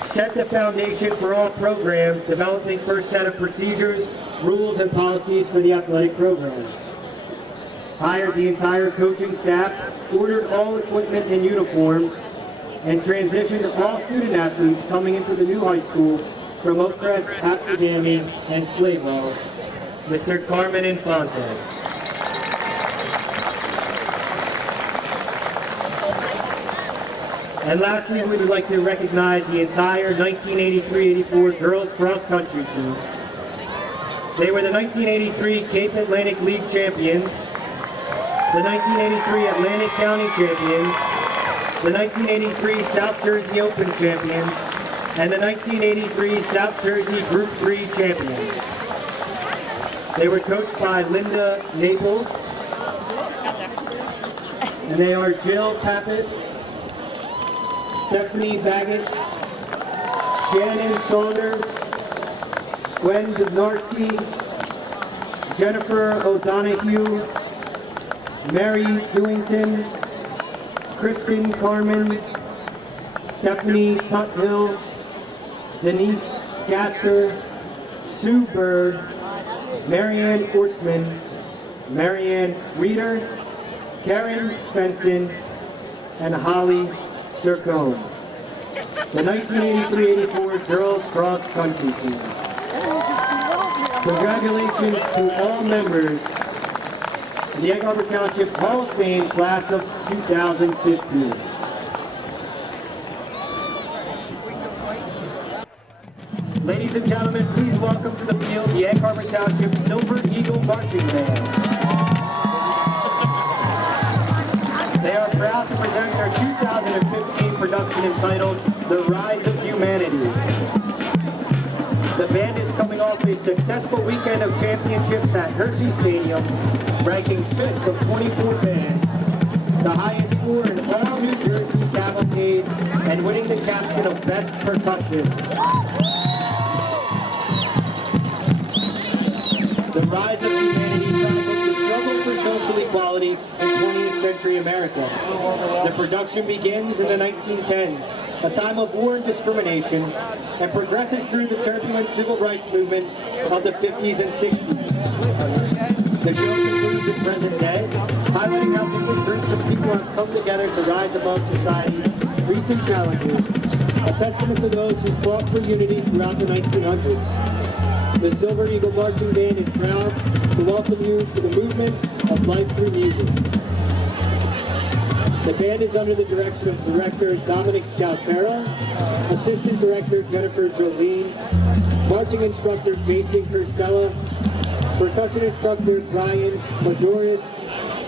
Set the foundation for all programs, developing first set of procedures, rules, and policies for the athletic program. Hired the entire coaching staff, ordered all equipment and uniforms, and transitioned all student athletes coming into the new high school from Oakcrest, Absegami, and Sladewell, Mr. Carmen Infante. And lastly, we would like to recognize the entire 1983-84 girls cross country team. They were the 1983 Cape Atlantic League champions, the 1983 Atlantic County champions, the 1983 South Jersey Open champions, and the 1983 South Jersey Group 3 champions. They were coached by Linda Naples, and they are Jill Pappas, Stephanie Baggett, Shannon Saunders, Gwen Dubnarski, Jennifer O'Donoghue, Mary Dewington, Kristen Carmen, Stephanie Tuthill, Denise Gaster, Sue Bird, Marianne Ortzman, Marianne Reeder, Karen Svensson, and Holly Sircone, the 1983-84 girls cross country team. Congratulations to all members of the Egg Harbor Township Hall of Fame class of 2015. Ladies and gentlemen, please welcome to the field the Egg Harbor Township Silver Eagle Marching Band. They are proud to present their 2015 production entitled The Rise of Humanity. The band is coming off a successful weekend of championships at Hershey Stadium, ranking 5th of 24 bands, the highest score in all New Jersey cavalcade, and winning the caption of Best Percussion. The Rise of Humanity chronicles the struggle for social equality in 20th century America. The production begins in the 1910s, a time of war and discrimination, and progresses through the turbulent civil rights movement of the 50s and 60s. The show concludes in present day, highlighting how different groups of people have come together to rise above society's recent challenges, a testament to those who fought for unity throughout the 1900s. The Silver Eagle Marching Band is proud to welcome you to the movement of life through music. The band is under the direction of Director Dominic Scalfera, Assistant Director Jennifer Jolene, Marching Instructor Jason Kirstella, Percussion Instructor Brian Majoris,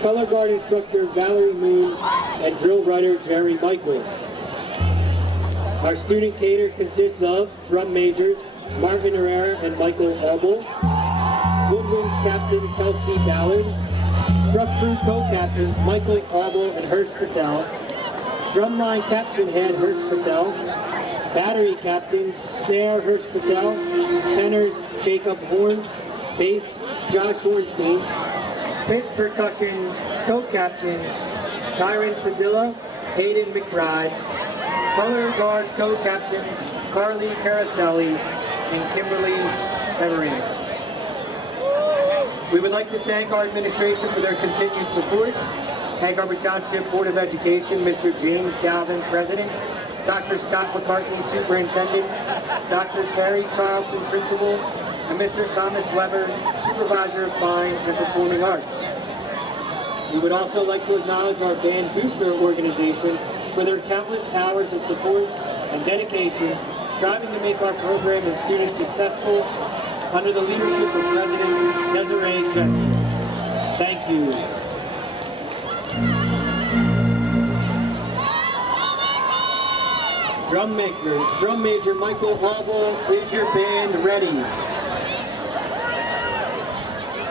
Color Guard Instructor Valerie Moon, and Drill Writer Jerry Michael. Our student cater consists of drum majors Marvin Herrera and Michael Albel, Woodwinds Captain Kelsey Ballard, truck crew co-captains Michael Albel and Hirsch Patel, drumline caption hand Hirsch Patel, battery captains Snare Hirsch Patel, tenors Jacob Horn, bass Josh Ornstein, pit percussions co-captains Kyron Padilla, Hayden McBride, color guard co-captains Carly Caroselli and Kimberly Everings. We would like to thank our administration for their continued support. Egg Harbor Township Board of Education, Mr. James Galvin, President, Dr. Scott McCartney, Superintendent, Dr. Terry Charlton, Principal, and Mr. Thomas Weber, Supervisor of Fine and Performing Arts. We would also like to acknowledge our Band Booster organization for their countless hours of support and dedication, striving to make our program and students successful under the leadership of President Desiree Jester. Thank you. Drum Major Michael Albel, is your band ready?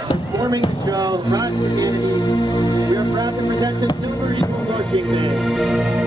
Performing the show, Rise of Humanity, we are proud to present the Silver Eagle Marching Band.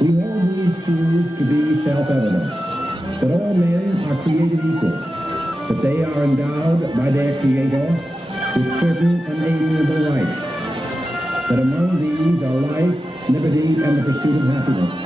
We hold these truths to be self-evident, that all men are created equal, that they are endowed by their Creator with certain unalienable rights, that among these are life, liberty, and the pursuit of happiness.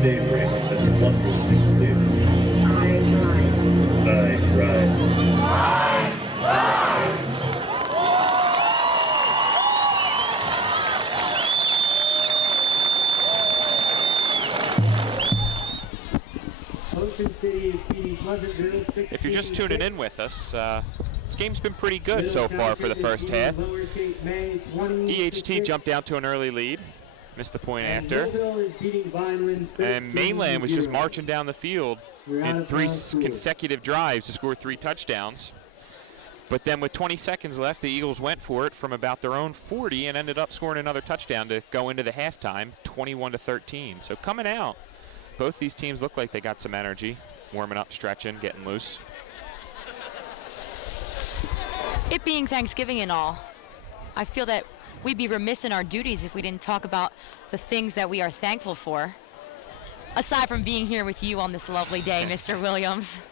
daybreak. That's a wonderful thing to do. I rise. Ocean City is beating Pleasantville 16. If you're just tuning in with us, this game's been pretty good so far for the first half. EHT jumped out to an early lead, missed the point after, and Mainland was just marching down the field in 3 consecutive drives to score 3 touchdowns. But then with 20 seconds left, the Eagles went for it from about their own 40 and ended up scoring another touchdown to go into the halftime, 21-13. So coming out, both these teams look like they got some energy, warming up, stretching, getting loose. It being Thanksgiving and all, I feel that we'd be remiss in our duties if we didn't talk about the things that we are thankful for. Aside from being here with you on this lovely day, Mr. Williams,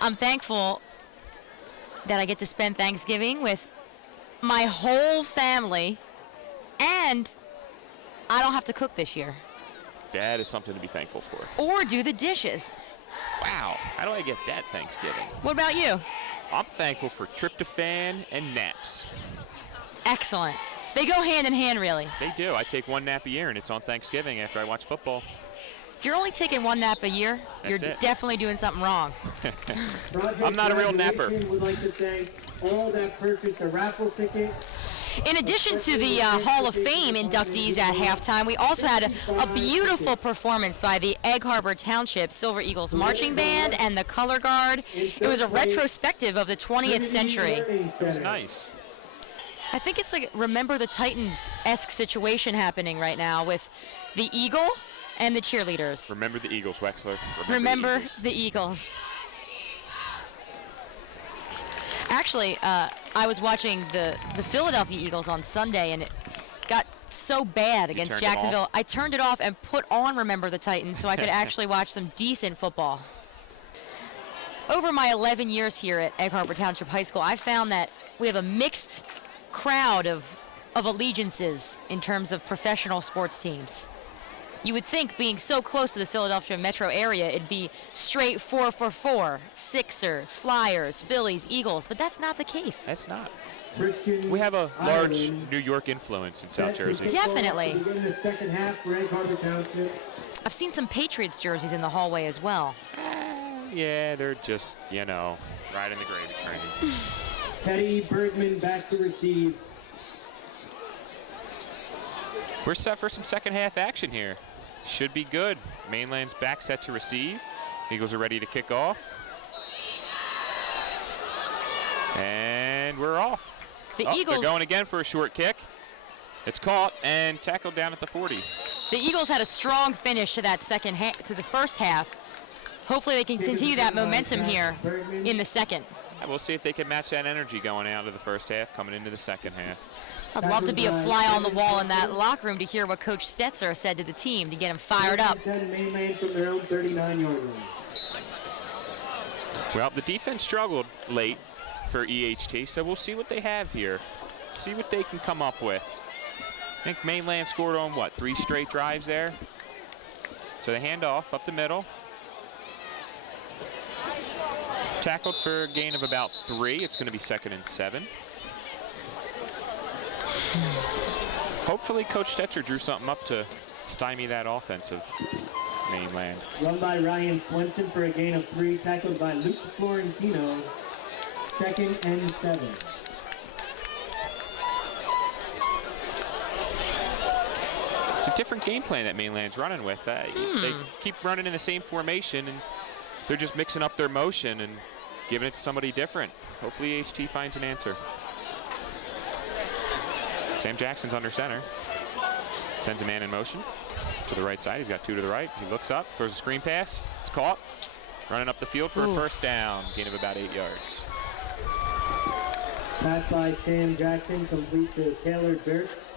I'm thankful that I get to spend Thanksgiving with my whole family, and I don't have to cook this year. That is something to be thankful for. Or do the dishes. Wow, how do I get that Thanksgiving? What about you? I'm thankful for tryptophan and naps. Excellent. They go hand in hand, really. They do. I take 1 nap a year, and it's on Thanksgiving after I watch football. If you're only taking 1 nap a year, That's you're it. definitely doing something wrong. I'm not a real napper. Would like to thank all that purchased a raffle ticket. In addition to the Hall of Fame inductees at halftime, we also had a beautiful performance by the Egg Harbor Township Silver Eagles Marching Band and the Color Guard. It was a retrospective of the 20th century. It was nice. I think it's like Remember the Titans-esque situation happening right now with the Eagle and the cheerleaders. Remember the Eagles, Wexler. Remember the Eagles. Actually, I was watching the Philadelphia Eagles on Sunday, and it got so bad against Jacksonville. I turned it off and put on Remember the Titans so I could actually watch some decent football. Over my 11 years here at Egg Harbor Township High School, I found that we have a mixed crowd of allegiances in terms of professional sports teams. You would think, being so close to the Philadelphia metro area, it'd be straight 4-for-4, Sixers, Flyers, Phillies, Eagles, but that's not the case. That's not. We have a large New York influence in South Jersey. Definitely. In the second half for Egg Harbor Township. I've seen some Patriots jerseys in the hallway as well. Yeah, they're just, you know, riding the gravy train. Teddy Bergman back to receive. We're set for some second half action here. Should be good. Mainland's back set to receive. Eagles are ready to kick off. And we're off. The Eagles. They're going again for a short kick. It's caught and tackled down at the 40. The Eagles had a strong finish to that to the first half. Hopefully they can continue that momentum here in the second. And we'll see if they can match that energy going out of the first half, coming into the second half. I'd love to be a fly on the wall in that locker room to hear what Coach Stetzer said to the team to get him fired up. Mainland from their own 39-yard line. Well, the defense struggled late for EHT, so we'll see what they have here. See what they can come up with. I think Mainland scored on, what, 3 straight drives there? So they hand off up the middle. Tackled for a gain of about 3. It's going to be 2nd and 7. Hopefully Coach Stetzer drew something up to stymie that offensive Mainland. Run by Ryan Swenson for a gain of 3, tackled by Luke Florentino. 2nd and 7. It's a different game plan that Mainland's running with. They keep running in the same formation, and they're just mixing up their motion and giving it to somebody different. Hopefully EHT finds an answer. Sam Jackson's under center. Sends a man in motion to the right side. He's got 2 to the right. He looks up, throws a screen pass. It's caught. Running up the field for a first down. Gain of about 8 yards. Pass by Sam Jackson, complete to Taylor Dirks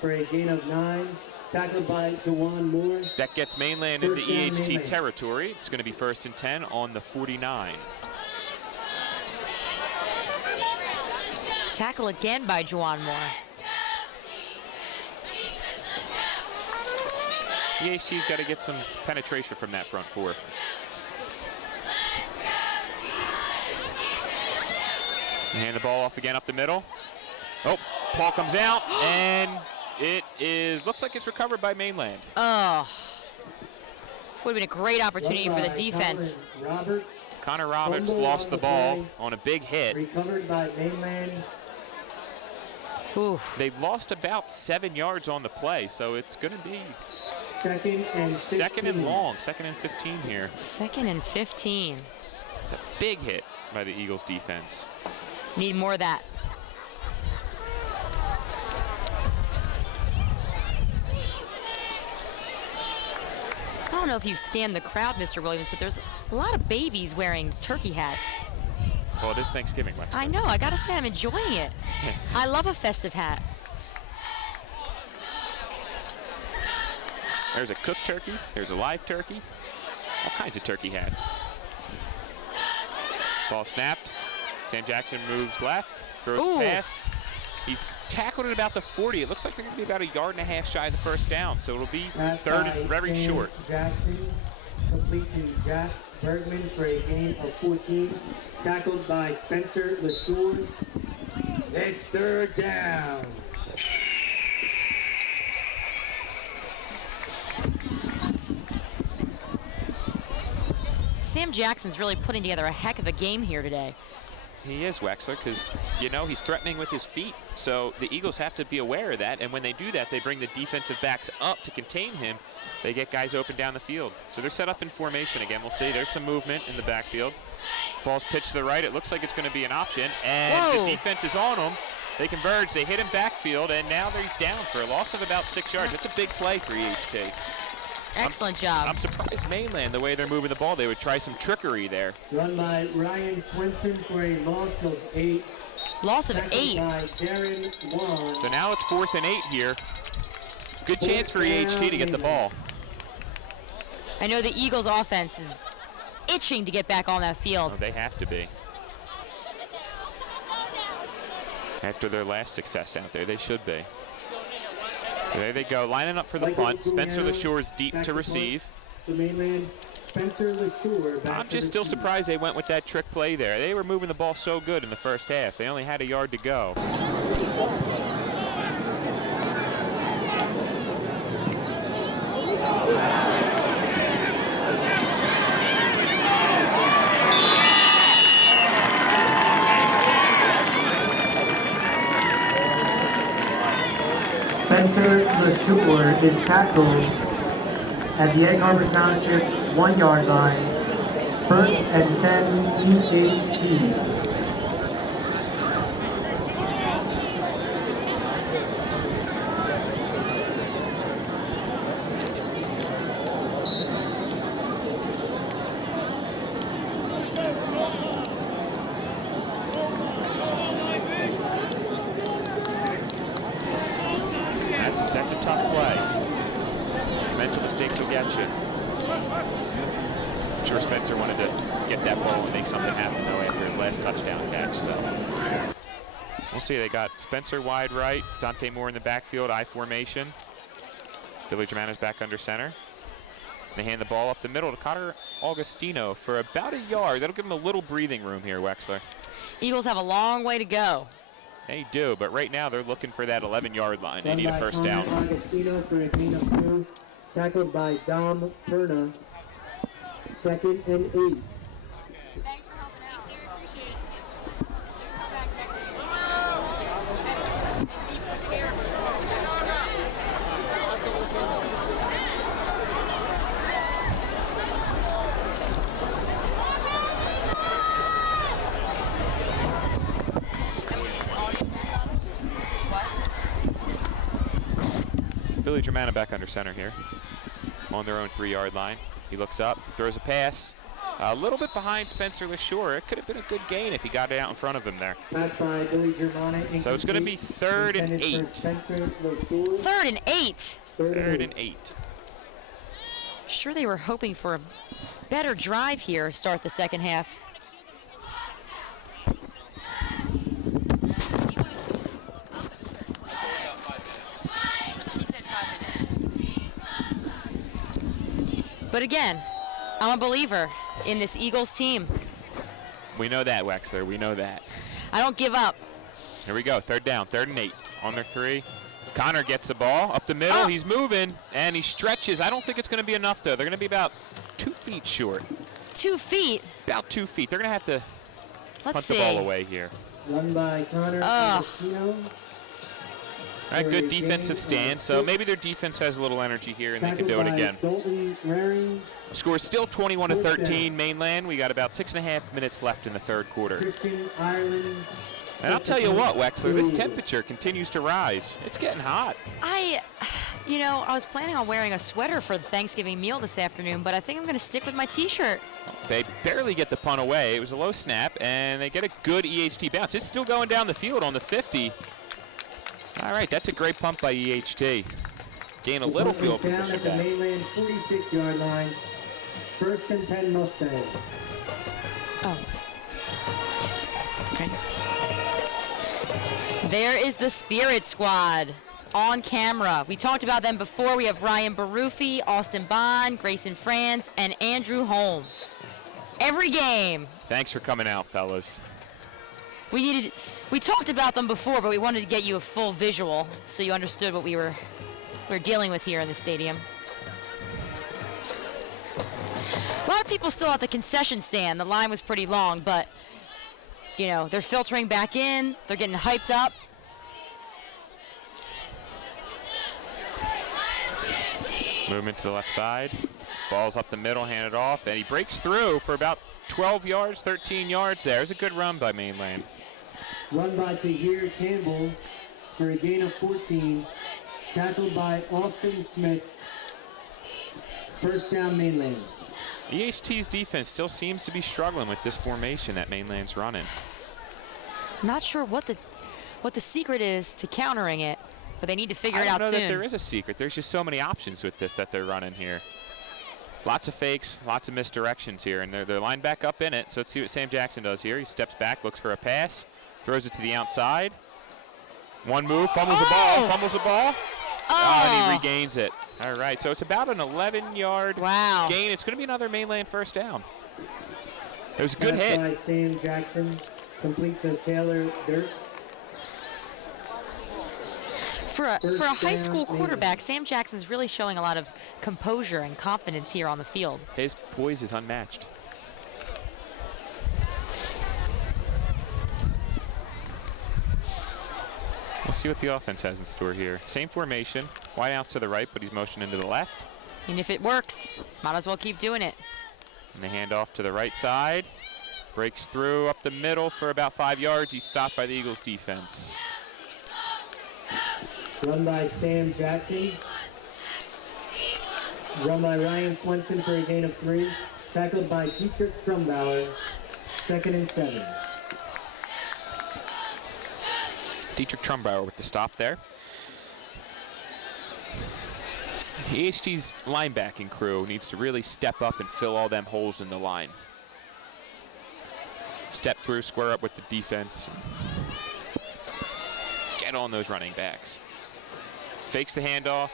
for a gain of 9. Tackled by Jawan Moore. That gets Mainland into EHT territory. It's going to be 1st and 10 on the 49. Tackle again by Jawan Moore. EHT's got to get some penetration from that front four. Hand the ball off again up the middle. Oh, ball comes out, and it looks like it's recovered by Mainland. Oh, would have been a great opportunity for the defense. Connor Roberts lost the ball on a big hit. Recovered by Mainland. Ooh. They've lost about 7 yards on the play, so it's going to be Second and 15. second and long, 2nd and 15 here. 2nd and 15. It's a big hit by the Eagles defense. Need more of that. I don't know if you scanned the crowd, Mr. Williams, but there's a lot of babies wearing turkey hats. Well, it is Thanksgiving, Wexler. I know, I gotta say I'm enjoying it. I love a festive hat. There's a cooked turkey, there's a live turkey, all kinds of turkey hats. Ball snapped. Sam Jackson moves left, throws a pass. He's tackled at about the 40. It looks like they're going to be about 1.5 yards shy of the first down, so it'll be third and very short. Jackson, complete to Jack Bergman for a gain of 14. Tackled by Spencer LeSure. It's third down. Sam Jackson's really putting together a heck of a game here today. He is, Wexler, because, you know, he's threatening with his feet. So the Eagles have to be aware of that. And when they do that, they bring the defensive backs up to contain him. They get guys open down the field. So they're set up in formation again. We'll see. There's some movement in the backfield. Ball's pitched to the right. It looks like it's going to be an option. And the defense is on him. They converge. They hit him backfield. And now they're down for a loss of about 6 yards. That's a big play for EHT. Excellent job. I'm surprised Mainland, the way they're moving the ball, they would try some trickery there. Run by Ryan Swenson for a loss of 8. Loss of 8. By Darren Wan. So now it's 4th and 8 here. Good chance for EHT to get the ball. I know the Eagles offense is itching to get back on that field. Oh, they have to be. After their last success out there, they should be. There they go, lining up for the punt. Spencer LeSure's deep to receive. The Mainland, Spencer LeSure. I'm just still surprised they went with that trick play there. They were moving the ball so good in the first half. They only had 1 yard to go. Spencer LeSure is tackled at the Egg Harbor Township 1 yard line. 1st and 10 EHT. That's a tough play. Mental mistakes will get you. I'm sure Spencer wanted to get that ball and make something happen, though, after his last touchdown catch. So we'll see. They got Spencer wide right, Dante Moore in the backfield, I formation. Billy Germano's back under center. They hand the ball up the middle to Connor Augustino for about 1 yard. That'll give him a little breathing room here, Wexler. Eagles have a long way to go. They do, but right now they're looking for that 11-yard line. They need a first down. Augustino for a gain of 2. Tackled by Dom Perna. 2nd and 8. Thanks for helping out. Appreciate it. Billy Germano back under center here on their own 3-yard line. He looks up, throws a pass. A little bit behind Spencer LeSure. It could have been a good gain if he got it out in front of him there. By Billy Germano. So it's going to be 3rd and 8. 3rd and 8. 3rd and 8. Sure, they were hoping for a better drive here to start the second half. But again, I'm a believer in this Eagles team. We know that, Wexler. We know that. I don't give up. Here we go. 3rd down. 3rd and 8. On their 3. Connor gets the ball up the middle. He's moving, and he stretches. I don't think it's going to be enough, though. They're going to be about 2 feet short. 2 feet? About 2 feet. They're going to have to punt see. the ball away here. Run by Connor Agostino. All right, good defensive stand. So maybe their defense has a little energy here, and they can do it again. Score still 21-13, Mainland. We got about 6.5 minutes left in the 3rd quarter. And I'll tell you what, Wexler, this temperature continues to rise. It's getting hot. I was planning on wearing a sweater for the Thanksgiving meal this afternoon, but I think I'm going to stick with my T-shirt. They barely get the punt away. It was a low snap, and they get a good EHT bounce. It's still going down the field on the 50. All right, that's a great pump by EHT. Gain a little field position at the back. Mainland 46-yard line. 1st and 10 Mustang. Oh. Okay. There is the Spirit Squad on camera. We talked about them before. We have Ryan Barufi, Austin Bond, Grayson Franz, and Andrew Holmes. Every game. Thanks for coming out, fellas. We talked about them before, but we wanted to get you a full visual so you understood what we were dealing with here in the stadium. A lot of people still at the concession stand. The line was pretty long, but you know, they're filtering back in. They're getting hyped up. Movement to the left side. Ball's up the middle, handed off, and he breaks through for about 12 yards, 13 yards there. It's a good run by Mainland. Run by Tahir Campbell for a gain of 14. Tackled by Austin Smith. 1st down, Mainland. EHT's defense still seems to be struggling with this formation that Mainland's running. Not sure what the secret is to countering it, but they need to figure it out soon. I don't know that there is a secret. There's just so many options with this that they're running here. Lots of fakes, lots of misdirections here, and they're lined back up in it. So let's see what Sam Jackson does here. He steps back, looks for a pass, throws it to the outside. One move, fumbles the ball. And he regains it. All right, so it's about an 11-yard gain. It's going to be another Mainland 1st down. It was a good hit. By Sam Jackson, complete to Taylor Dirks. For a high school quarterback, Sam Jackson's really showing a lot of composure and confidence here on the field. His poise is unmatched. We'll see what the offense has in store here. Same formation, wide outs to the right, but he's motioning to the left. And if it works, might as well keep doing it. And the handoff to the right side. Breaks through up the middle for about 5 yards. He's stopped by the Eagles defense. Run by Sam Jackson. Run by Ryan Swenson for a gain of 3. Tackled by Dietrich Trumbauer. 2nd and 7. Dietrich Trumbauer with the stop there. EHT's linebacking crew needs to really step up and fill all them holes in the line. Step through, square up with the defense. Get on those running backs. Fakes the handoff.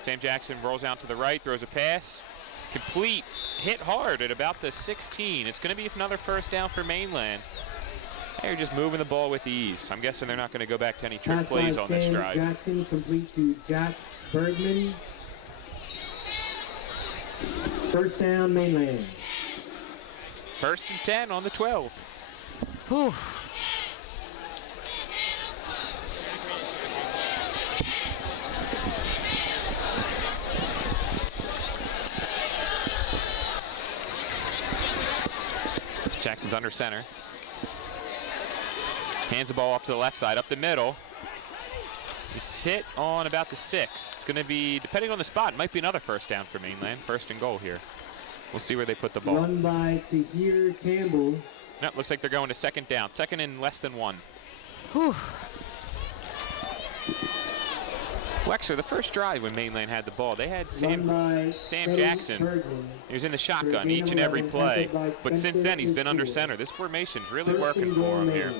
Sam Jackson rolls out to the right, throws a pass. Complete, hit hard at about the 16. It's going to be another 1st down for Mainland. They're just moving the ball with ease. I'm guessing they're not going to go back to any trick plays on this drive. Jackson complete to Jack Bergman. 1st down, Mainland. 1st and 10 on the 12. Whew. Jackson's under center. Hands the ball off to the left side, up the middle. He's hit on about the 6. It's going to be, depending on the spot, it might be another 1st down for Mainland. 1st and goal here. We'll see where they put the ball. Run by Tahir Campbell. No, looks like they're going to 2nd down. 2nd and less than 1. Whew. Wexler, the first drive when Mainland had the ball, they had Sam Jackson. He was in the shotgun each and every play. But since then, he's been under center. This formation's really working for him here.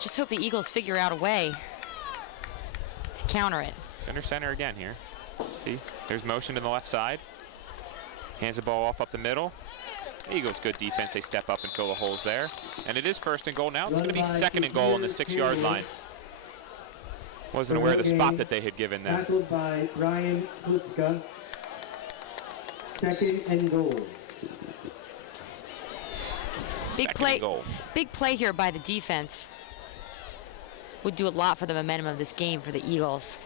Just hope the Eagles figure out a way to counter it. Under center again here. See, there's motion to the left side. Hands the ball off up the middle. Eagles, good defense. They step up and fill the holes there. And it is 1st and goal now. It's going to be 2nd and goal on the 6-yard line. Wasn't aware of the spot that they had given them. Tackled by Ryan Klutzka. 2nd and goal. Big play here by the defense. Would do a lot for the momentum of this game for the Eagles.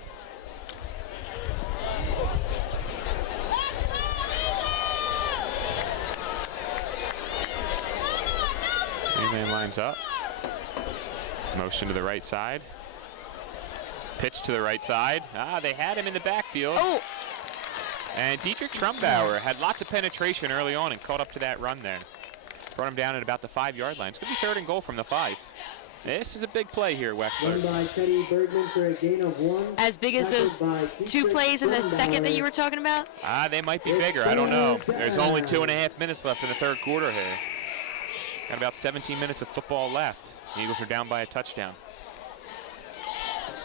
Mainland lines up. Motion to the right side. Pitch to the right side. They had him in the backfield. Oh! And Dietrich Trumbauer had lots of penetration early on and caught up to that run there. Brought him down at about the 5-yard line. It's going to be 3rd and goal from the 5. This is a big play here, Wexler. For a gain of 1. As big as those 2 plays in the 2nd that you were talking about? They might be bigger. I don't know. There's only 2.5 minutes left in the 3rd quarter here. Got about 17 minutes of football left. The Eagles are down by a touchdown.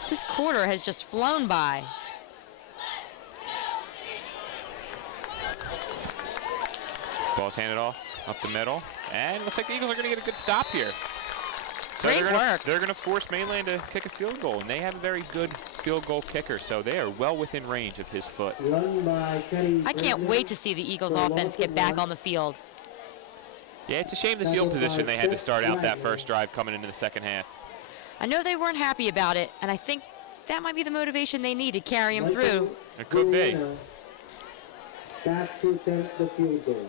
This quarter has just flown by. Ball's handed off up the middle. And looks like the Eagles are going to get a good stop here. So Great work. They're going to force Mainland to kick a field goal, and they have a very good field goal kicker, so they are well within range of his foot. I can't wait to see the Eagles offense get back on the field. Yeah, it's a shame the field position they had to start out that first drive coming into the 2nd half. I know they weren't happy about it, and I think that might be the motivation they need to carry them through. It could be. Back to attempt the field goal.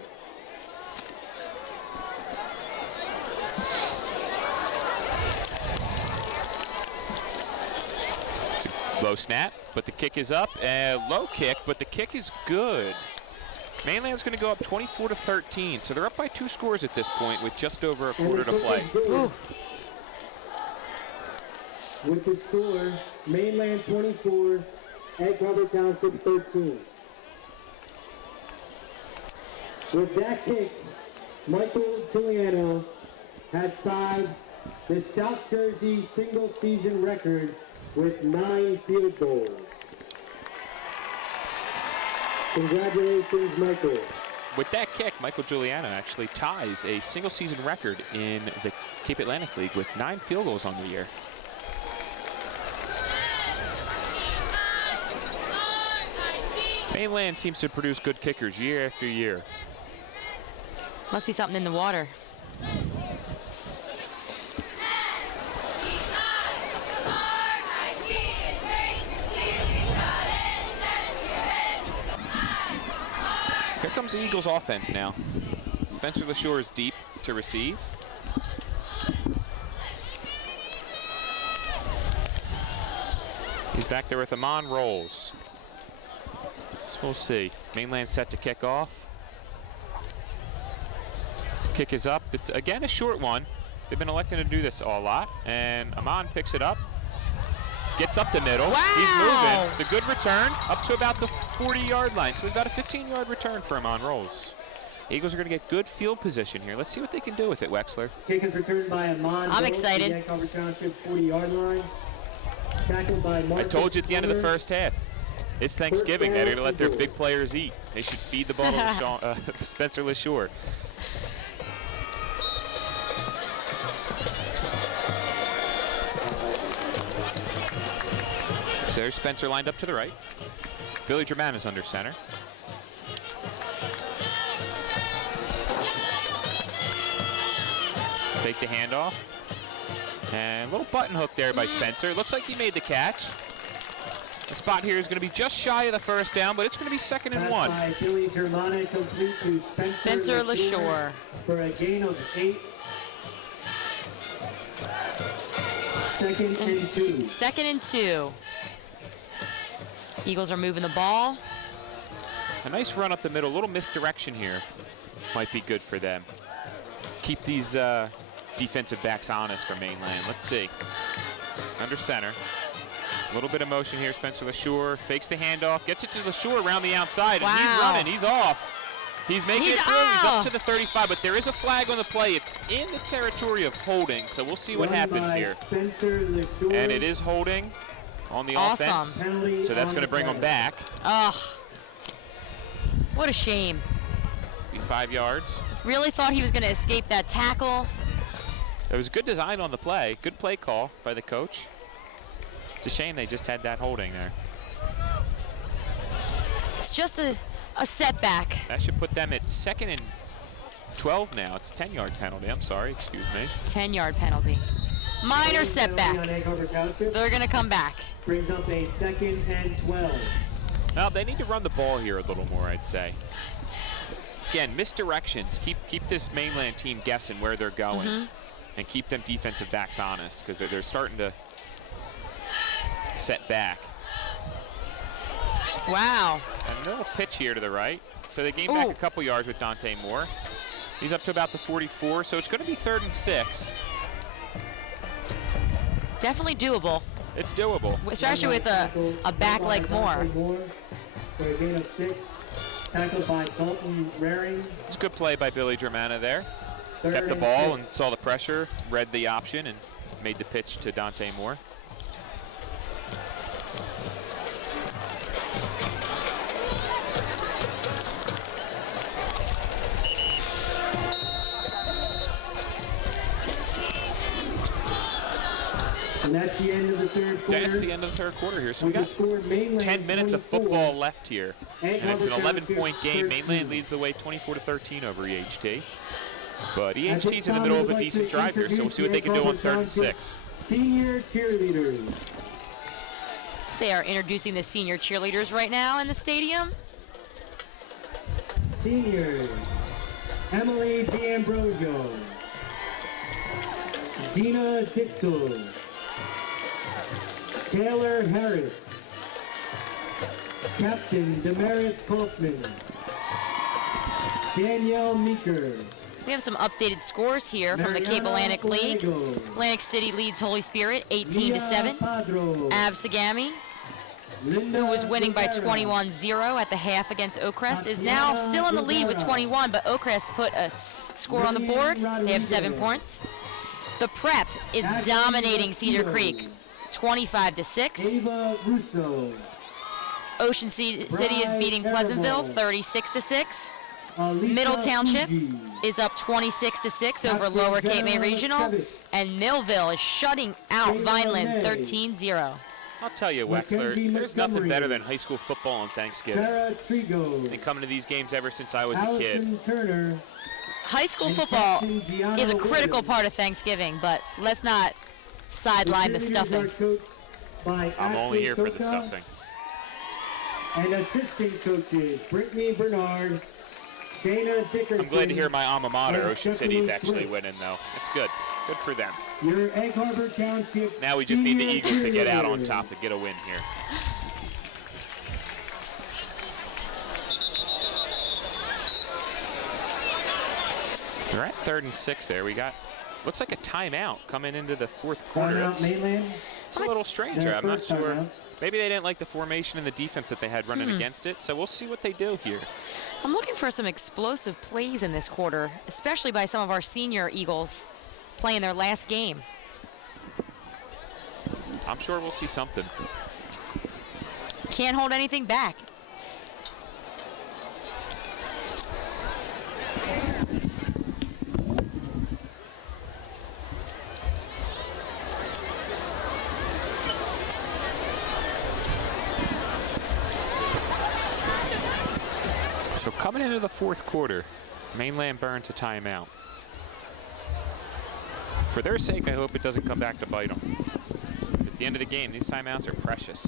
It's a low snap, but the kick is up. Low kick, but the kick is good. Mainland's going to go up 24-13, so they're up by 2 scores at this point with just over a quarter to play. With the score, Mainland 24, Egg Harbor Township 13. With that kick, Michael Giuliano has tied the South Jersey single-season record with 9 field goals. Congratulations, Michael. With that kick, Michael Giuliano actually ties a single-season record in the Cape Atlantic League with 9 field goals on the year. Mainland seems to produce good kickers year after year. Must be something in the water. Here comes the Eagles offense now. Spencer LaShore is deep to receive. He's back there with Amon Rolls. So we'll see. Mainland set to kick off. Kick is up. It's again a short one. They've been electing to do this a lot. And Amon picks it up. Gets up the middle. Wow. He's moving. It's a good return up to about the 40-yard line. So we've got a 15-yard return for Amon Rolls. Eagles are going to get good field position here. Let's see what they can do with it, Wexler. Kick is returned by Amon. I'm excited. Egg Harbor Township 40-yard line. Tackled by Marcus. I told you at the end of the first half. It's Thanksgiving. They're going to let their big players eat. They should feed the ball to Spencer LaShore. So there's Spencer lined up to the right. Billy German is under center. Fake the handoff. And a little button hook there by Spencer. Looks like he made the catch. The spot here is going to be just shy of the first down, but it's going to be 2nd and 1. By Billy German, complete to Spencer LaShore. For a gain of 8. 2nd and 2. 2nd and 2. Eagles are moving the ball. A nice run up the middle. A little misdirection here might be good for them. Keep these defensive backs honest for Mainland. Let's see. Under center. A little bit of motion here. Spencer LaShore fakes the handoff. Gets it to LaShore around the outside. Wow. And he's running. He's off. He's making it through. He's up to the 35, but there is a flag on the play. It's in the territory of holding, so we'll see what happens here. And it is holding on the offense. So that's going to bring them back. Ugh. What a shame. 5 yards. Really thought he was going to escape that tackle. There was good design on the play. Good play call by the coach. It's a shame they just had that holding there. It's just a setback. That should put them at 2nd and 12 now. It's a 10-yard penalty. I'm sorry, excuse me. 10-yard penalty. Minor setback. They're going to come back. Brings up a 2nd and 12. Well, they need to run the ball here a little more, I'd say. Again, misdirections. Keep this Mainland team guessing where they're going, and keep them defensive backs honest, because they're starting to set back. Wow. A little pitch here to the right. So they gain back a couple yards with Dante Moore. He's up to about the 44, so it's going to be 3rd and 6. Definitely doable. It's doable. Especially with a back like Moore. For a gain of 6. Tackled by Dalton Raring. It's a good play by Billy Germana there. Kept the ball and saw the pressure, read the option, and made the pitch to Dante Moore. And that's the end of the 3rd quarter. That's the end of the 3rd quarter here. So we got 10 minutes of football left here. And it's an 11-point game. Mainland leads the way 24-13 over EHT. But EHT's in the middle of a decent drive here, so we'll see what they can do on 3rd and 6. Senior cheerleaders. They are introducing the senior cheerleaders right now in the stadium. Seniors. Emily D'Ambrosio. Dina Dixel. Taylor Harris. Captain Damaris Kaufman. Danielle Meeker. We have some updated scores here from the Cape Atlantic League. Atlantic City leads Holy Spirit 18-7. Absegami, who was winning by 21-0 at the half against Oakcrest, is now still in the lead with 21, but Oakcrest put a score on the board. They have 7 points. The Prep is dominating Cedar Creek 25-6. Ava Russo. Ocean City is beating Pleasantville 36-6. Middle Township is up 26-6 over Lower Cape May Regional, and Millville is shutting out Vineland 13-0. I'll tell you, Wexler, there's nothing better than high school football on Thanksgiving. Been coming to these games ever since I was a kid. High school football is a critical part of Thanksgiving, but let's not sideline the stuffing. I'm only here for the stuffing. And assistant coaches, Brittany Bernard, Shayna Dickerson. I'm glad to hear my alma mater, Ocean City's actually winning, though. It's good. Good for them. Your Egg Harbor Township. Now we just need the Eagles to get out on top to get a win here. We're at 3rd and 6 there. We got, looks like a timeout coming into the 4th quarter. It's a little strange there. I'm not sure. Maybe they didn't like the formation and the defense that they had running against it, so we'll see what they do here. I'm looking for some explosive plays in this quarter, especially by some of our senior Eagles playing their last game. I'm sure we'll see something. Can't hold anything back. So coming into the 4th quarter, Mainland burns a timeout. For their sake, I hope it doesn't come back to bite them. At the end of the game, these timeouts are precious.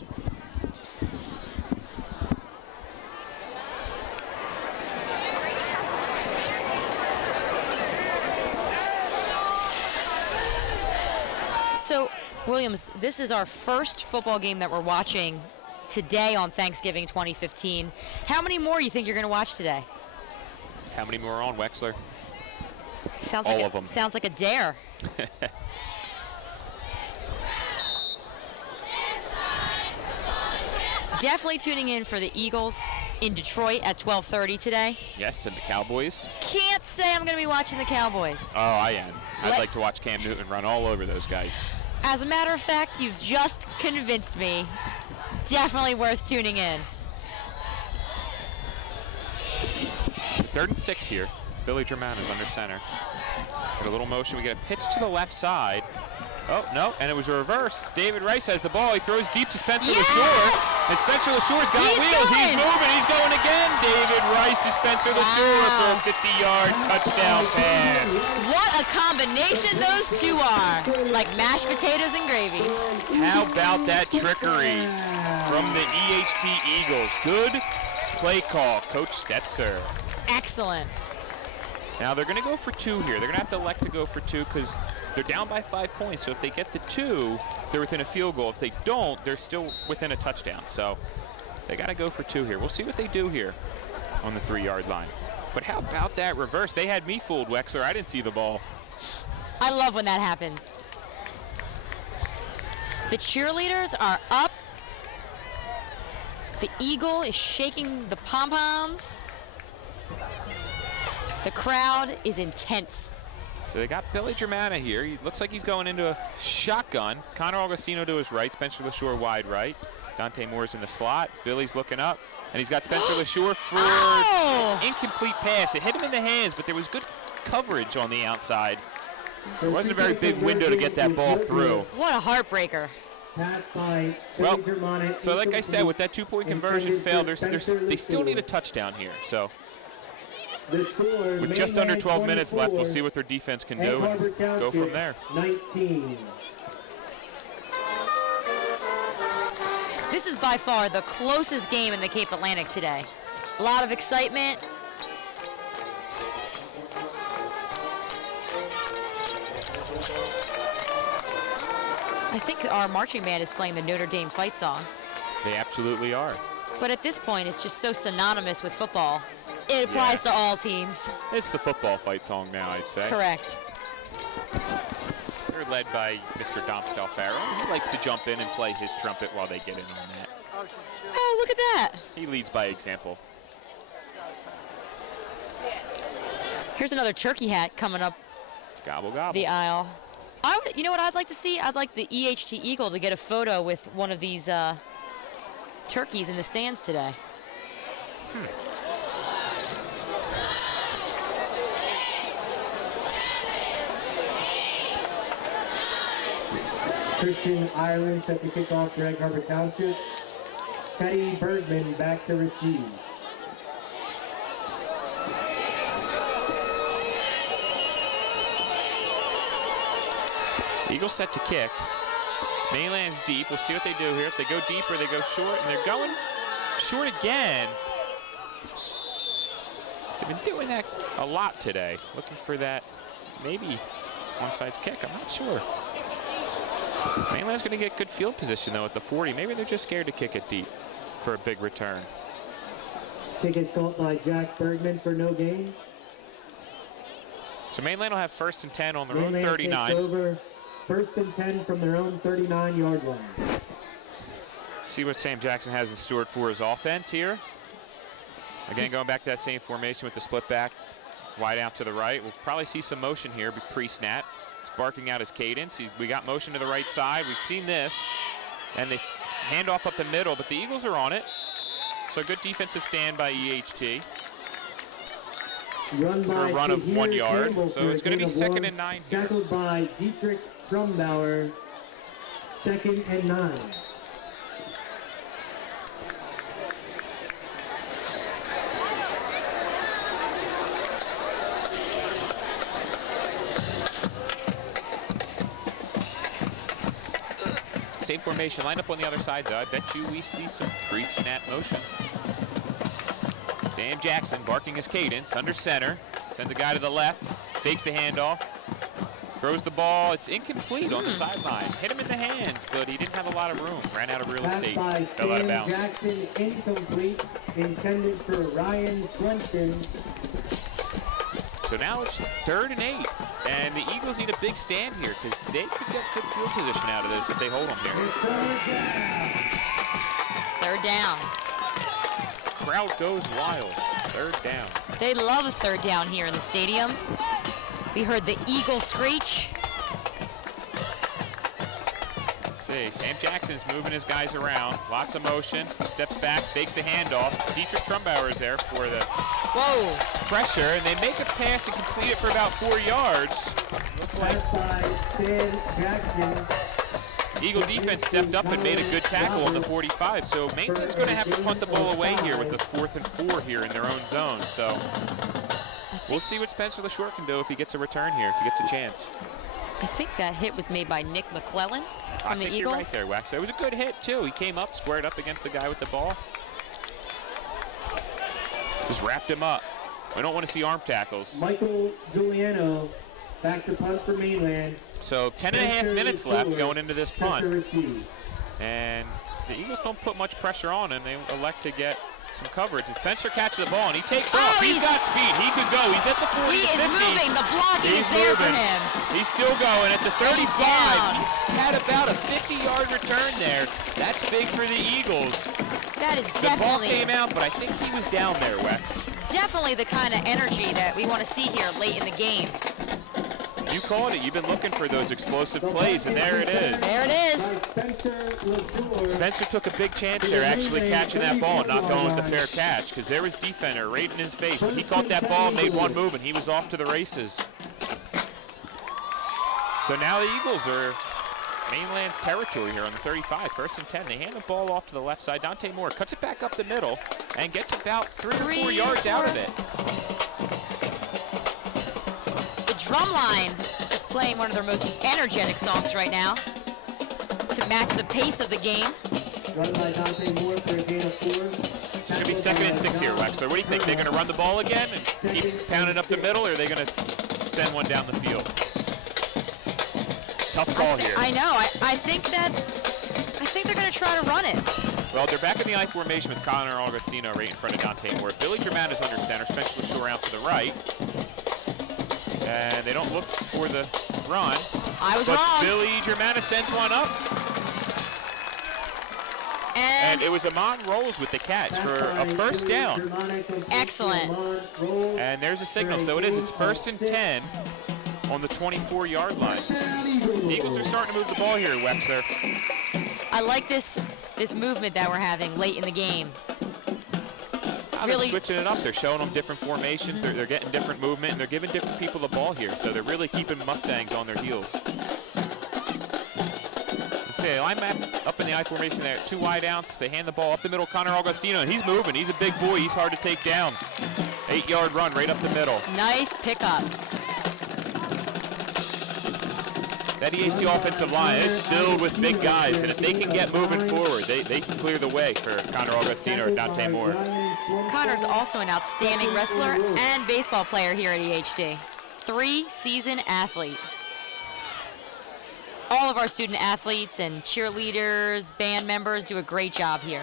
So, Williams, this is our first football game that we're watching today on Thanksgiving 2015. How many more you think you're going to watch today? How many more are on, Wexler? Sounds All like of them. Sounds like a dare. Definitely tuning in for the Eagles in Detroit at 12:30 today. Yes, and the Cowboys. Can't say I'm going to be watching the Cowboys. Oh, I am. I'd like to watch Cam Newton run all over those guys. As a matter of fact, you've just convinced me. Definitely worth tuning in. 3rd 3rd and 6 here. Billy German is under center. Get a little motion. We get a pitch to the left side. Oh, no, and it was a reverse. David Rice has the ball. He throws deep to Spencer LaSure. And Spencer LaSure's got wheels. He's moving. He's going again. David Rice to Spencer LaSure for a 50-yard touchdown pass. What a combination those two are. Like mashed potatoes and gravy. How about that trickery from the EHT Eagles? Good play call, Coach Stetzer. Excellent. Now they're going to go for 2 here. They're going to have to elect to go for 2 because they're down by 5 points. So if they get the 2, they're within a field goal. If they don't, they're still within a touchdown. So they got to go for 2 here. We'll see what they do here on the 3-yard line. But how about that reverse? They had me fooled, Wexler. I didn't see the ball. I love when that happens. The cheerleaders are up. The eagle is shaking the pom-poms. The crowd is intense. So they got Billy Germana here. He looks like he's going into a shotgun. Connor Augustino to his right, Spencer LaSure wide right. Dante Moore's in the slot. Billy's looking up, and he's got Spencer LaSure for incomplete pass. It hit him in the hands, but there was good coverage on the outside. There wasn't a very big window to get that ball through. What a heartbreaker. Well, so like I said, with that 2-point conversion fail, they still need a touchdown here. So with just under 12 minutes left, we'll see what their defense can do and go from there. 19. This is by far the closest game in the Cape Atlantic today. A lot of excitement. I think our marching band is playing the Notre Dame fight song. They absolutely are. But at this point, it's just so synonymous with football. It applies to all teams. It's the football fight song now, I'd say. Correct. They're led by Mr. Dom Scalfaro. He likes to jump in and play his trumpet while they get in on that. Oh, look at that. He leads by example. Here's another turkey hat coming up Gobble, gobble. the aisle. You know what I'd like to see? I'd like the EHT Eagle to get a photo with one of these turkeys in the stands today. Christian Ireland set to kick off for Egg Harbor Township. Teddy Bergman back to receive. Eagles set to kick. Mainland's deep. We'll see what they do here. If they go deep or they go short, and they're going short again. They've been doing that a lot today. Looking for that maybe onside kick. I'm not sure. Mainland's going to get good field position, though, at the 40. Maybe they're just scared to kick it deep for a big return. Kick is called by Jack Bergman for no gain. So Mainland will have 1st and 10 on their own Mainland 39. takes over 1st and 10 from their own 39-yard line. See what Sam Jackson has in store for his offense here. Again, going back to that same formation with the split back, wide out to the right. We'll probably see some motion here pre-snap. He's barking out his cadence. We got motion to the right side. We've seen this. And they hand off up the middle, but the Eagles are on it. So good defensive stand by EHT. Run by a run of Tahir 1 yard. Campbell So for it's a going to be gain of 2nd one. and 9 here. Tackled by Dietrich Trumbauer, 2nd and 9. Same formation, line up on the other side, though. I bet you we see some pre-snap motion. Sam Jackson barking his cadence under center. Sends a guy to the left, fakes the handoff, throws the ball. It's incomplete on the sideline. Hit him in the hands, but he didn't have a lot of room. Ran out of real estate. Pass by Fell out of Sam bounds. Jackson, incomplete, intended for Ryan Swenson. So now it's 3rd and 8, and the Eagles need a big stand here because they could get good field position out of this if they hold them here. It's 3rd down. Crowd goes wild. 3rd down. They love a 3rd down here in the stadium. We heard the eagle screech. Let's see. Sam Jackson's moving his guys around. Lots of motion. Steps back, fakes the handoff. Dietrich Trumbauer is there for the... Whoa. pressure, and they make a pass and complete it for about 4 yards. Looked like Pass by Sam Jackson. Eagle defense stepped up and made a good tackle on the 45, so Mainland's going to have to punt the ball away here with a 4th and 4 here in their own zone. So we'll see what Spencer LaShore can do if he gets a return here, if he gets a chance. I think that hit was made by Nick McClellan from the Eagles. You're right there, Wax. It was a good hit, too. He came up, squared up against the guy with the ball. Just wrapped him up. We don't want to see arm tackles. Michael Giuliano back to punt for Mainland. So 10.5 minutes left going into this punt. And the Eagles don't put much pressure on him. They elect to get some coverage. And Spencer catches the ball and he takes off. He's got speed. He could go. He's at the 40 He to 50. is moving. The blocking is there for him. He's still going at the 35. He's had about a 50-yard return there. That's big for the Eagles. That is The ball definitely, came out, but I think he was down there, Wex. definitely the kind of energy that we want to see here late in the game. You called it. You've been looking for those explosive plays, and there it is. There it is. Spencer took a big chance there, actually catching that ball and not going with the fair catch, because there was defender right in his face. But he caught that ball, made one move, and he was off to the races. So now the Eagles are Mainland's territory here on the 35, 1st and 10. They hand the ball off to the left side. Dante Moore cuts it back up the middle and gets about 3 or 4 yards out of it. The Drumline is playing one of their most energetic songs right now to match the pace of the game. Run by Dante Moore for a gain of 4. It's going to be 2nd and 6 here, Wexler. What do you think? They're going to run the ball again and keep pounding up the middle, or are they going to send one down the field? Tough call here. I know. I think they're going to try to run it. Well, they're back in the I formation with Connor Augustino right in front of Dante Moore. Billy German is under center. Spencer LaShore out to the right. And they don't look for the run. I was but wrong. Billy German sends one up. And it was Amon Rolls with the catch for a 1st down. Excellent. And there's a signal. So it is. It's 1st and 10 on the 24-yard line. The Eagles are starting to move the ball here, Wexler. I like this movement that we're having late in the game. Really switching it up. They're showing them different formations. They're getting different movement, and they're giving different people the ball here. So they're really keeping Mustangs on their heels. Let's see, they line up in the I formation there. 2 wide outs. They hand the ball up the middle. Connor Augustino, and he's moving. He's a big boy. He's hard to take down. 8-yard run right up the middle. Nice pickup. That EHT offensive line is filled with big guys, and if they can get moving forward, they can clear the way for Connor Augustino or Dante Moore. Connor's also an outstanding wrestler and baseball player here at EHT. 3-season athlete. All of our student athletes and cheerleaders, band members do a great job here.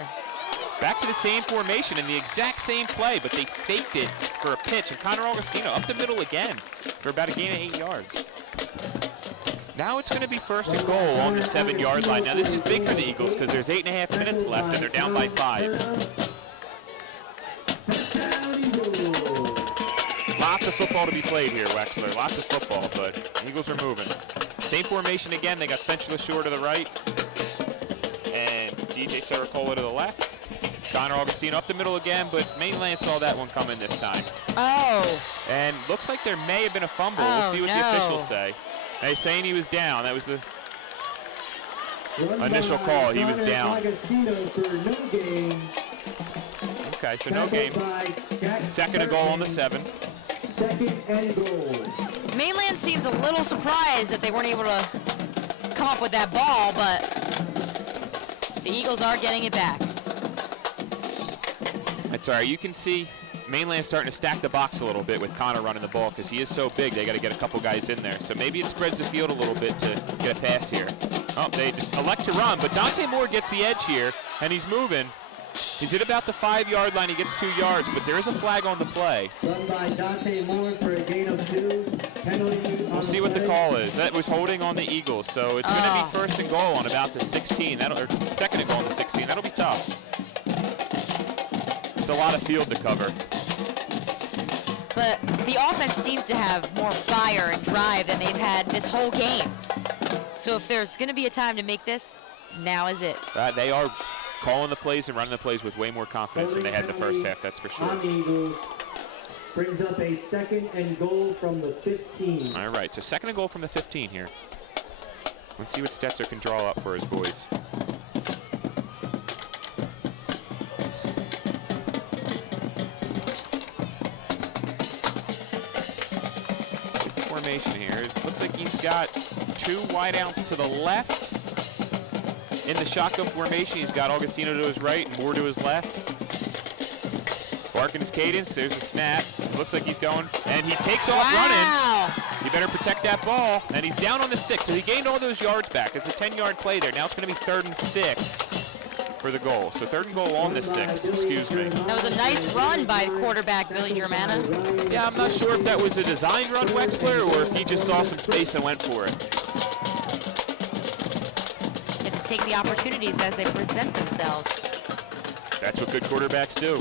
Back to the same formation in the exact same play, but they faked it for a pitch, and Connor Augustino up the middle again for about a gain of 8 yards. Now it's going to be 1st and goal on the 7-yard line. Now this is big for the Eagles because there's 8.5 minutes left and they're down by 5. Lots of football to be played here, Wexler. Lots of football, but the Eagles are moving. Same formation again. They got Spencer LaShore to the right and DJ Saracola to the left. Connor Augustino up the middle again, but Mainland saw that one coming this time. Oh. And looks like there may have been a fumble. We'll see what the officials say. They're saying he was down. That was the initial call. He was down. Okay, so no game. 2nd and goal on the 7. 2nd and goal. Mainland seems a little surprised that they weren't able to come up with that ball, but the Eagles are getting it back. That's all right. You can see Mainland starting to stack the box a little bit with Connor running the ball because he is so big. They got to get a couple guys in there. So maybe it spreads the field a little bit to get a pass here. Oh, they elect to run, but Dante Moore gets the edge here, and he's moving. He's at about the 5-yard line. He gets 2 yards, but there is a flag on the play. Run by Dante Moore for a gain of 2. Penalty. We'll see what the call is. That was holding on the Eagles, so it's going to be 1st and goal on about the 16. Or 2nd and goal on the 16. That'll be tough. It's a lot of field to cover. But the offense seems to have more fire and drive than they've had this whole game. So if there's going to be a time to make this, now is it. They are calling the plays and running the plays with way more confidence than they had in the first half, that's for sure. Brings up a 2nd and goal from the 15. All right, so 2nd and goal from the 15 here. Let's see what Stetzer can draw up for his boys. Formation here. It looks like he's got 2 wideouts to the left. In the shotgun formation, he's got Augustino to his right and Moore to his left. Barking his cadence, there's a snap. Looks like he's going, and he takes off running. You better protect that ball. And he's down on the 6, so he gained all those yards back. It's a 10-yard play there. Now it's going to be 3rd and 6 for the goal. So 3rd and goal on the 6, excuse me. That was a nice run by quarterback Billy Germana. Yeah, I'm not sure if that was a designed run, Wexler, or if he just saw some space and went for it. You have to take the opportunities as they present themselves. That's what good quarterbacks do.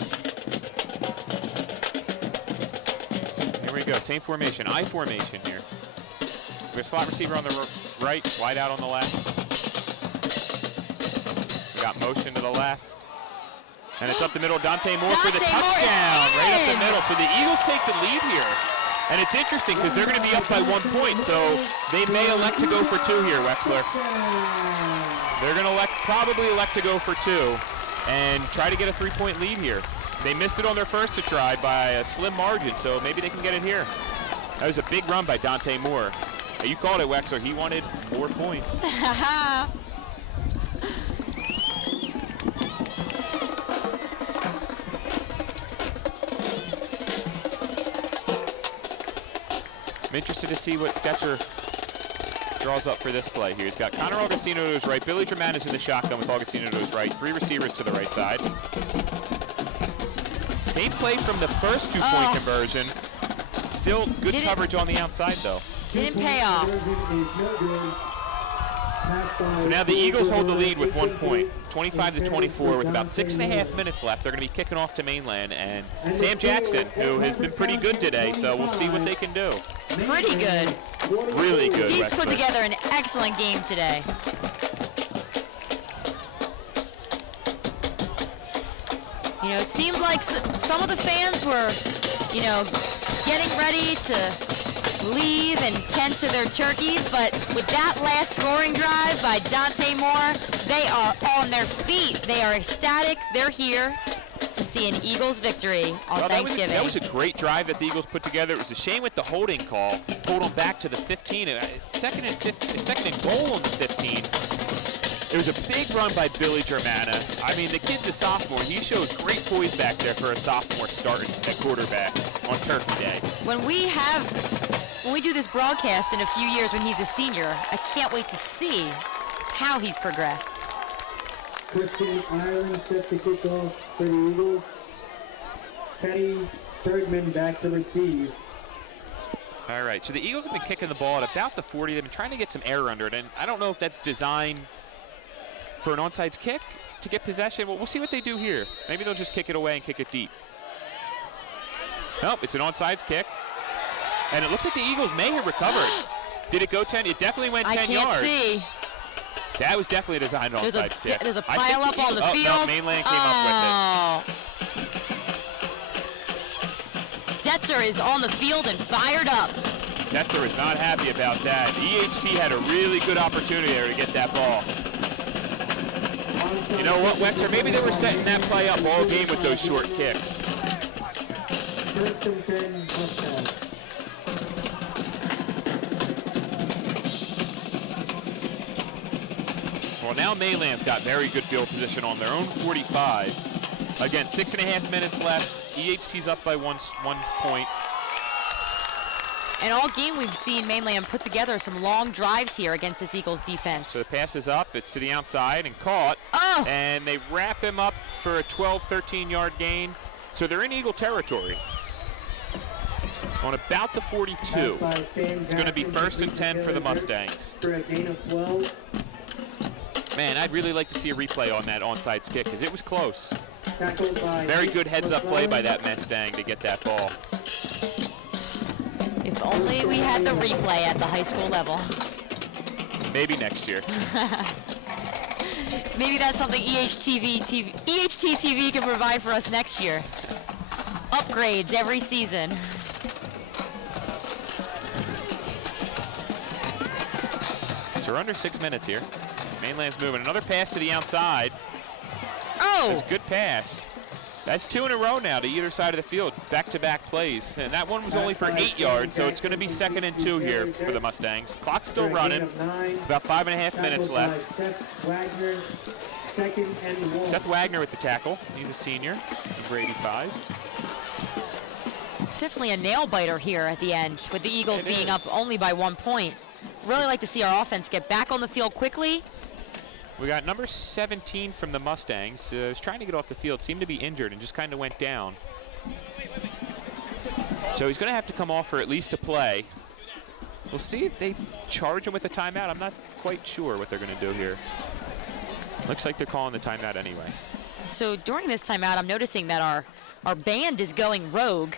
Here we go, same formation, I formation here. We have slot receiver on the right, wide out on the left. We got motion to the left. And it's up the middle, Dante Moore for the touchdown. Right up the middle. So the Eagles take the lead here. And it's interesting because they're going to be up by 1 point, so they may elect to go for 2 here, Wexler. They're going to probably elect to go for 2 and try to get a 3-point lead here. They missed it on their first try by a slim margin, so maybe they can get it here. That was a big run by Dante Moore. You called it, Wexler. He wanted more points. I'm interested to see what Stetzer draws up for this play here. He's got Connor Augustino to his right. Billy Germana's in the shotgun with Augustino to his right. 3 receivers to the right side. Same play from the first 2-point conversion. Still good coverage on the outside, though. Didn't pay off. So now the Eagles hold the lead with 1 point, 25-24, with about 6.5 minutes left. They're going to be kicking off to Mainland, and Sam Jackson, who has been pretty good today, so we'll see what they can do. Pretty good. Really good. He's Wexler. put together an excellent game today. You know, it seemed like some of the fans were, you know, getting ready to leave and tend to their turkeys, but with that last scoring drive by Dante Moore, they are on their feet. They are ecstatic. They're here to see an Eagles victory on Thanksgiving. That was a great drive that the Eagles put together. It was a shame with the holding call. Hold them back to the 15. Second and goal on the 15. It was a big run by Billy Germana. I mean, the kid's a sophomore. He showed great poise back there for a sophomore starting at quarterback on Turkey Day. When we do this broadcast in a few years when he's a senior, I can't wait to see how he's progressed. Christian Ireland set to kick off for the Eagles. Teddy Bergman back to receive. All right, so the Eagles have been kicking the ball at about the 40. They've been trying to get some air under it, and I don't know if that's designed for an onside kick to get possession. Well, we'll see what they do here. Maybe they'll just kick it away and kick it deep. Nope, it's an onside kick. And it looks like the Eagles may have recovered. Did it go 10? It definitely went 10 yards. I can't see. That was definitely a designed onside kick. There's a pile up on the field. No, Mainland came up with it. Stetzer is on the field and fired up. Stetzer is not happy about that. EHT had a really good opportunity there to get that ball. You know what, Wexler? Maybe they were setting that play up all game with those short kicks. First and 10, touchdown. Well, now Mainland's got very good field position on their own 45. Again, 6.5 minutes left. EHT's up by one point. And all game we've seen Mainland put together some long drives here against this Eagles defense. So the pass is up, it's to the outside and caught. Oh! And they wrap him up for a 12, 13-yard gain. So they're in Eagle territory. On about the 42. It's going to be 1st and 10 for the Mustangs. For a gain of 12. Man, I'd really like to see a replay on that onside kick because it was close. Tackled by Very good heads-up play by that Mustang to get that ball. If only we had the replay at the high school level. Maybe next year. Maybe that's something EHT-TV can provide for us next year. upgrades every season. So we're under 6 minutes here. Mainland's moving. Another pass to the outside. Oh! That's a good pass. That's 2 in a row now to either side of the field. Back-to-back plays. And that one was only for 8 yards, so it's going to be 2nd and 2 here for the Mustangs. Clock's still running. About 5.5 minutes left. Seth Wagner with the tackle. He's a senior, number 85. It's definitely a nail-biter here at the end, with the Eagles being up only by 1 point. Really like to see our offense get back on the field quickly. We got number 17 from the Mustangs. Was trying to get off the field, seemed to be injured, and just kind of went down. So he's going to have to come off for at least a play. We'll see if they charge him with a timeout. I'm not quite sure what they're going to do here. Looks like they're calling the timeout anyway. So during this timeout, I'm noticing that our band is going rogue.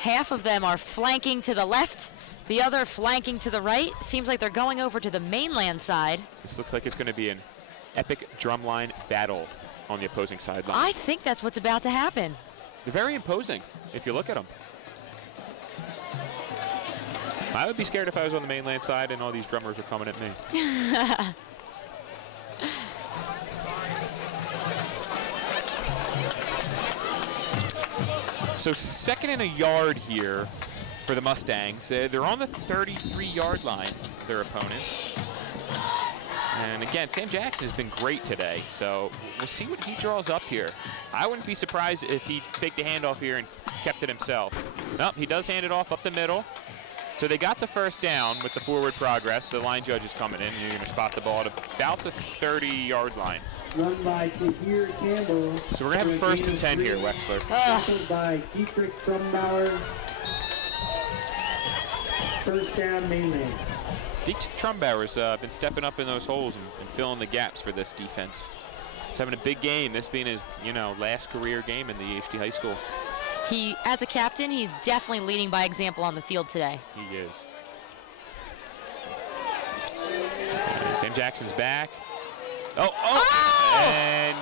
Half of them are flanking to the left, the other flanking to the right. Seems like they're going over to the Mainland side. This looks like it's going to be an epic drumline battle on the opposing sideline. I think that's what's about to happen. They're very imposing if you look at them. I would be scared if I was on the Mainland side and all these drummers are coming at me. So 2nd and a yard here for the Mustangs. They're on the 33-yard line, their opponents. And again, Sam Jackson has been great today, so we'll see what he draws up here. I wouldn't be surprised if he faked a handoff here and kept it himself. Nope, he does hand it off up the middle. So they got the first down with the forward progress. The line judge is coming in, and you're going to spot the ball at about the 30-yard line. Run by Tahir Campbell. So we're going to have a 1st and 10 here, Wexler. Tackled by Dietrich Trumbauer. First down, Mainland. Dietrich Trumbauer's been stepping up in those holes and filling the gaps for this defense. He's having a big game, this being his last career game in the EHT high school. He, as a captain, he's definitely leading by example on the field today. He is. Sam Jackson's back. And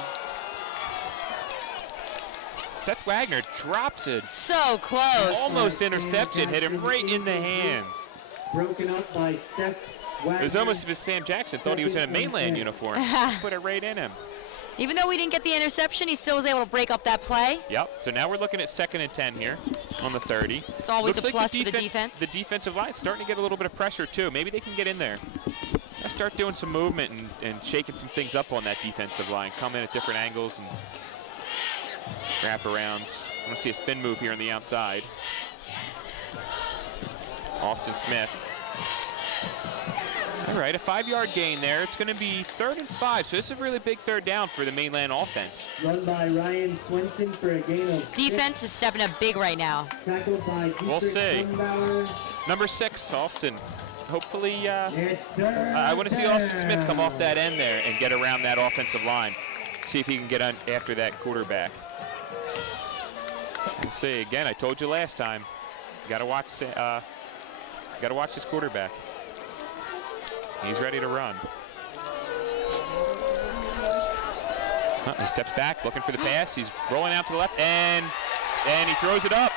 Seth Wagner drops it. So close. Almost intercepted, hit him right in the hands. Broken up by Seth Wagner. It was almost as if Sam Jackson thought he was in a Mainland uniform. Put it right in him. Even though we didn't get the interception, he still was able to break up that play. Yep, so now we're looking at 2nd and 10 here on the 30. It's always Looks a plus for the defense. The defensive line is starting to get a little bit of pressure too. Maybe they can get in there. Let's start doing some movement and shaking some things up on that defensive line. Come in at different angles and wraparounds. I want to see a spin move here on the outside. Austin Smith. All right, a 5-yard gain there. It's going to be 3rd and 5, so this is a really big 3rd down for the Mainland offense. Run by Ryan Swenson for a gain of 6. Defense is stepping up big right now. Tackled by Dietrich We'll see. Trumbauer. Number 6, Austin. Hopefully, It's third I want to see Austin down. Smith come off that end there and get around that offensive line. See if he can get on after that quarterback. We'll see. Again, I told you last time. You got to watch this quarterback. He's ready to run. He steps back, looking for the pass. He's rolling out to the left, and he throws it up.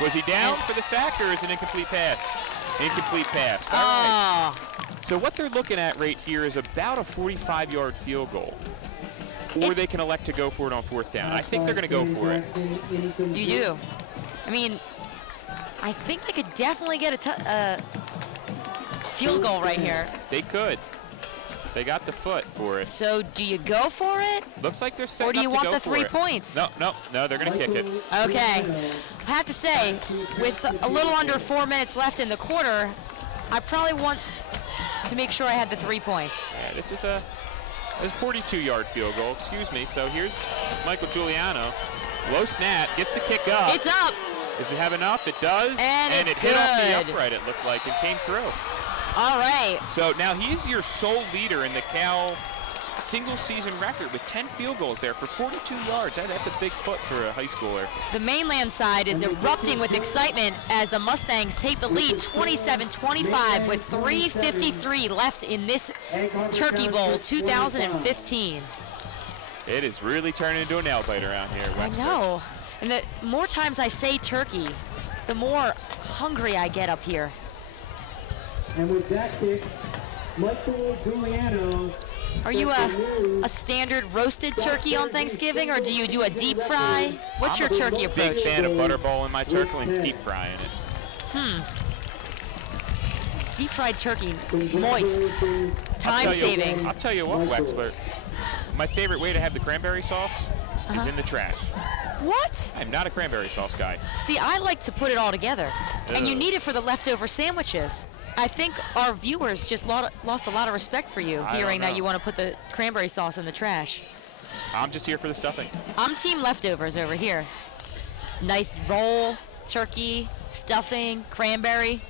Was he down for the sack, or is it an incomplete pass? Incomplete pass. All right. So what they're looking at right here is about a 45-yard field goal. Or they can elect to go for it on 4th down. I think they're going to go for it. You do. I mean, I think they could definitely get a field goal right here. They could. They got the foot for it. So do you go for it? Looks like they're setting Or do you up to want go the for 3 it. points? No, they're going to kick it. Okay. I have to say, with a little under 4 minutes left in the quarter, I probably want to make sure I had the 3 points. Yeah, this is a 42-yard field goal, excuse me. So here's Michael Giuliano. Low snap, gets the kick up. It's up. Does it have enough? It does. And it it's hit off the good. upright, it looked like. It came through. All right. So now he's your sole leader in the Cal single-season record with 10 field goals there for 42 yards. That's a big foot for a high schooler. The Mainland side is erupting with excitement as the Mustangs take the lead 27-25 with 3:53 left in this Turkey Bowl 2015. It is really turning into a nail bite around here, I Wexler. know. And the more times I say turkey, the more hungry I get up here. And with that kick, Michael Giuliano. Are you a standard roasted turkey on Thanksgiving, or do you do a deep fry? What's your turkey approach? Big fan of butterball in my turkey and deep frying it. Deep fried turkey, moist, time saving. I'll tell you what, Wexler. My favorite way to have the cranberry sauce is in the trash. What? I'm not a cranberry sauce guy. See, I like to put it all together. And you Ugh. need it for the leftover sandwiches. I think our viewers just lost a lot of respect for you, hearing that you want to put the cranberry sauce in the trash. I'm just here for the stuffing. I'm team leftovers over here. Nice roll, turkey, stuffing, cranberry.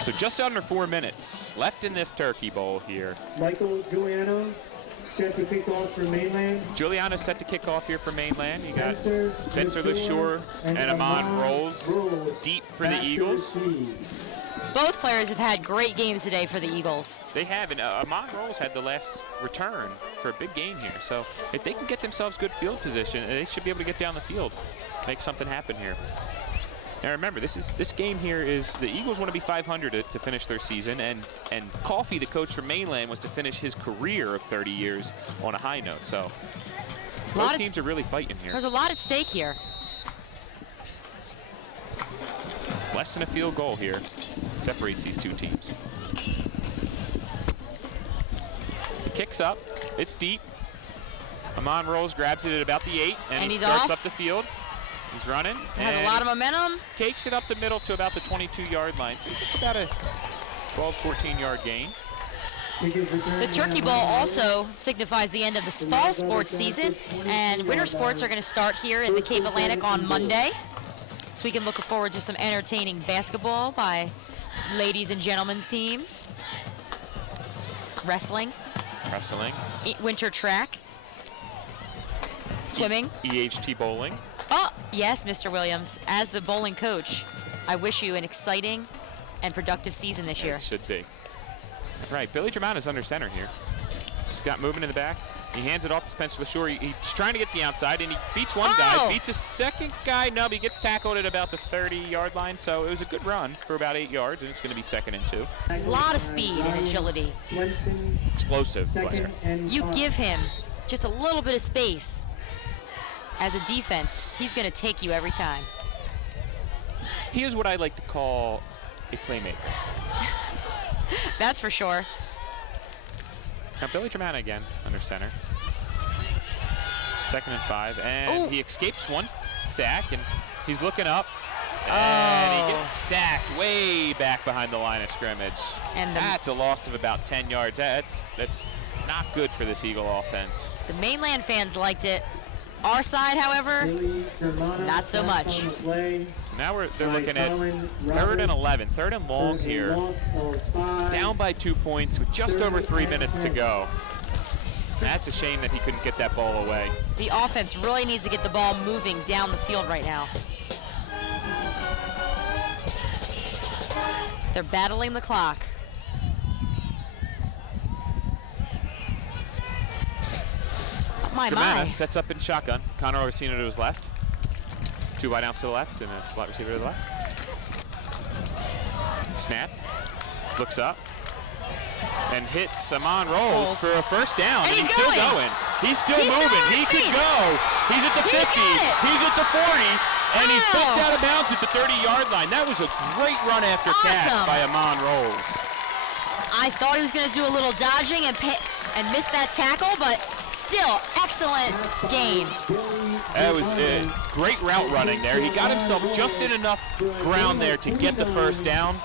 So just under 4 minutes left in this turkey bowl here. Michael Giuliano set to kick off for Mainland. Giuliano's set to kick off here for Mainland. You got Spencer LaSure and Amon Rolls deep for the Eagles. Both players have had great games today for the Eagles. They have, and Amon Rolls had the last return for a big game here. So if they can get themselves good field position, they should be able to get down the field, make something happen here. Now remember, this game here is the Eagles want to be 500 to finish their season, and Coffey, the coach from Mainland, was to finish his career of 30 years on a high note. So both teams are really fighting here. There's a lot at stake here. Less than a field goal here separates these two teams. The kick's up. It's deep. Amon Rolls grabs it at about the 8, and he starts up the field. He's running. Has a lot of momentum. Takes it up the middle to about the 22-yard line. So it's about a 12, 14-yard gain. The Turkey Bowl also signifies the end of the fall sports season, and winter sports are going to start here in the Cape Atlantic on Monday. So we can look forward to some entertaining basketball by ladies and gentlemen's teams. Wrestling. Winter track. Swimming. EHT bowling. Oh, yes, Mr. Williams. As the bowling coach, I wish you an exciting and productive season this year. It should be. Right, Billy Germano is under center here. Scott moving in the back. He hands it off to Spencer LaSure. He's trying to get the outside, and he beats one guy, beats a second guy. No, but he gets tackled at about the 30-yard line, so it was a good run for about 8 yards, and it's going to be 2nd and 2. A lot of speed and agility. Explosive player. You give him just a little bit of space. As a defense, he's going to take you every time. He is what I like to call a playmaker. That's for sure. Now Billy Germano again under center. 2nd and 5, and he escapes one sack, and he's looking up, and he gets sacked way back behind the line of scrimmage. And that's a loss of about 10 yards. That's not good for this Eagle offense. The Mainland fans liked it. Our side, however, not so much. So now they're looking at 3rd and 11, 3rd and long here. Down by 2 points with just over 3 minutes to go. That's a shame that he couldn't get that ball away. The offense really needs to get the ball moving down the field right now. They're battling the clock. Germano sets up in shotgun. Connor Orsino to his left. 2 wideouts to the left and a slot receiver to the left. Snap. Looks up. And hits Amon Rolls for a first down. And he's still going. He's still moving. He could go. He's at the 50. He's at the 40. And he flipped out of bounds at the 30-yard line. That was a great run after catch by Amon Rolls. I thought he was going to do a little dodging and miss that tackle, but still, excellent game. That was great route running there. He got himself just in enough ground there to get the first down.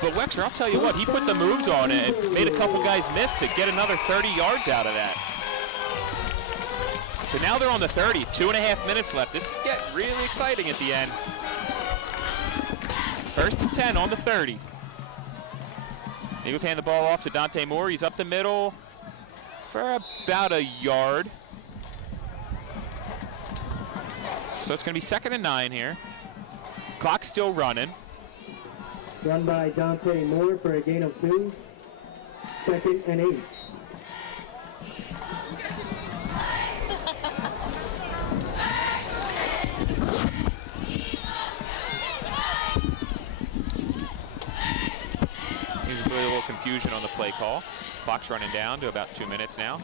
But Wexler, I'll tell you what, he put the moves on it and made a couple guys miss to get another 30 yards out of that. So now they're on the 30, 2.5 minutes left. This is getting really exciting at the end. 1st and 10 on the 30. Eagles hand the ball off to Dante Moore. He's up the middle for about a yard. So it's going to be 2nd and 9 here. Clock's still running. Run by Dante Moore for a gain of 2. 2nd and 8. little confusion on the play call. Clock's running down to about 2 minutes now.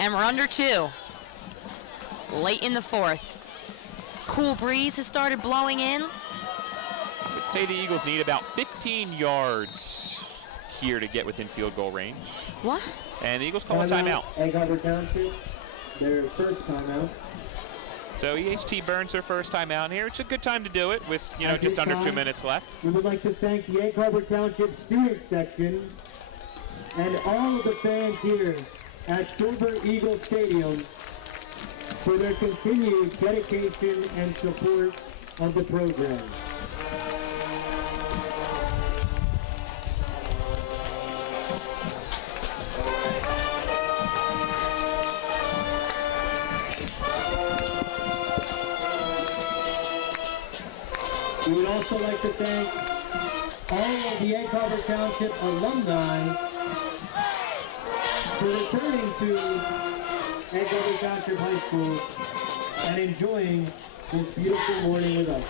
And we're under 2. Late in the 4th. Cool breeze has started blowing in. I would say the Eagles need about 15 yards here to get within field goal range. What? And the Eagles call a timeout. Egg Harbor Township, their first timeout. So EHT burns their first timeout here. It's a good time to do it with, you know, just under 2 minutes left. We would like to thank the Egg Harbor Township student section and all of the fans here at Silver Eagle Stadium for their continued dedication and support of the program. We would also like to thank all of the Egg Harbor Township alumni for returning to Egg Harbor Township High School and enjoying this beautiful morning with us.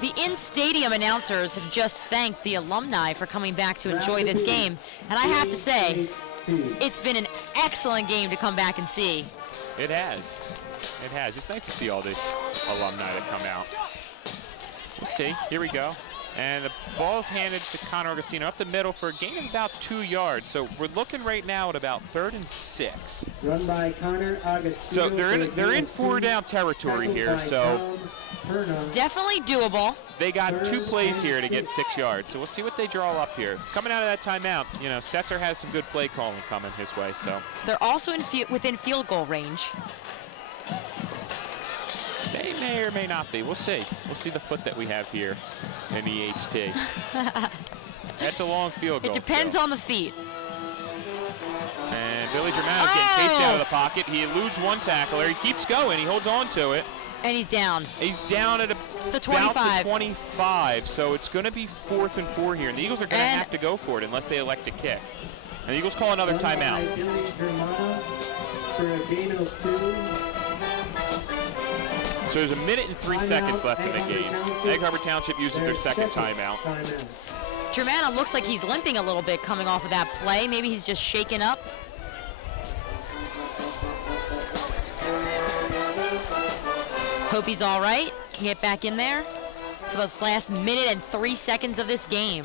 The in-stadium announcers have just thanked the alumni for coming back to enjoy this game. And I have to say, it's been an excellent game to come back and see. It has. It has. It's nice to see all the alumni that come out. We'll see. Here we go. And the ball's handed to Connor Augustino up the middle for a gain of about 2 yards. So we're looking right now at about 3rd and 6. Run by Connor Augustino. So they're in 4-down territory here. So it's definitely doable. they got 2 plays here to get 6 yards. So we'll see what they draw up here. Coming out of that timeout, you know, Stetzer has some good play calling coming his way. So they're also within field goal range. they may or may not be. We'll see. We'll see the foot that we have here in EHT. That's a long field goal. It depends on the feet. And Billy Germano's getting chased out of the pocket. He eludes one tackler. He keeps going. He holds on to it. And he's down. He's down at the 25. about the 25. So it's going to be 4th and 4 here. And the Eagles are going to have to go for it unless they elect to kick. And the Eagles call another timeout. Billy Germano for a gain of 2. So there's 1 minute and 3 seconds left in the game. Egg Harbor Township uses their second timeout. Germano looks like he's limping a little bit coming off of that play. Maybe he's just shaken up. Hope he's all right. Can get back in there for this last 1 minute and 3 seconds of this game.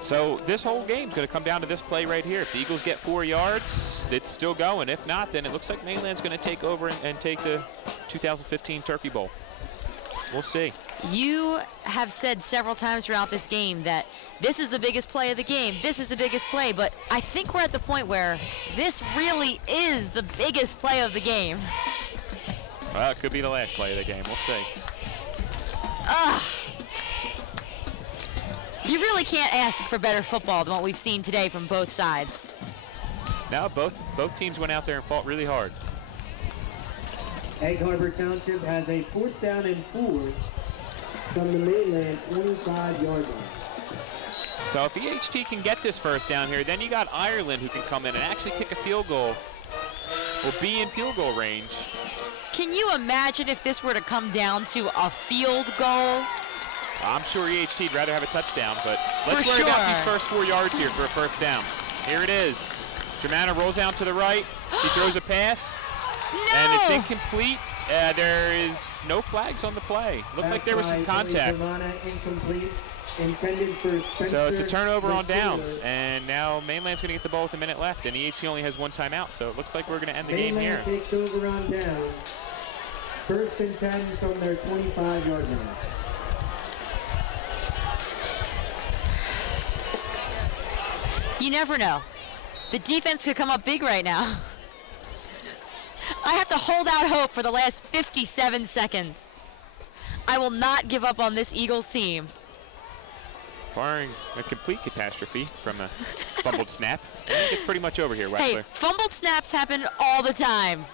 So this whole game's going to come down to this play right here. If the Eagles get 4 yards, it's still going. If not, then it looks like Mainland's going to take over and take the 2015 Turkey Bowl. We'll see. You have said several times throughout this game that this is the biggest play of the game. This is the biggest play. But I think we're at the point where this really is the biggest play of the game. Well, it could be the last play of the game. We'll see. You really can't ask for better football than what we've seen today from both sides. Now both teams went out there and fought really hard. Egg Harbor Township has a 4th down and 4 from the Mainland 25-yard line. So if EHT can get this first down here, then you got Ireland who can come in and actually kick a field goal or be in field goal range. Can you imagine if this were to come down to a field goal? I'm sure EHT'd rather have a touchdown, but let's worry about these first 4 yards here for a first down. Here it is. Germano rolls out to the right. He throws a pass. No! And it's incomplete. There is no flags on the play. Looked like there was some contact. So it's a turnover on downs. And now Mainland's going to get the ball with 1 minute left. And EHT only has 1 timeout. So it looks like we're going to end the game here. Mainland takes over on downs. 1st and 10 from their 25-yard line. You never know. The defense could come up big right now. I have to hold out hope for the last 57 seconds. I will not give up on this Eagles team. Barring a complete catastrophe from a fumbled snap, I think it's pretty much over here, Wexler. Hey, fumbled snaps happen all the time.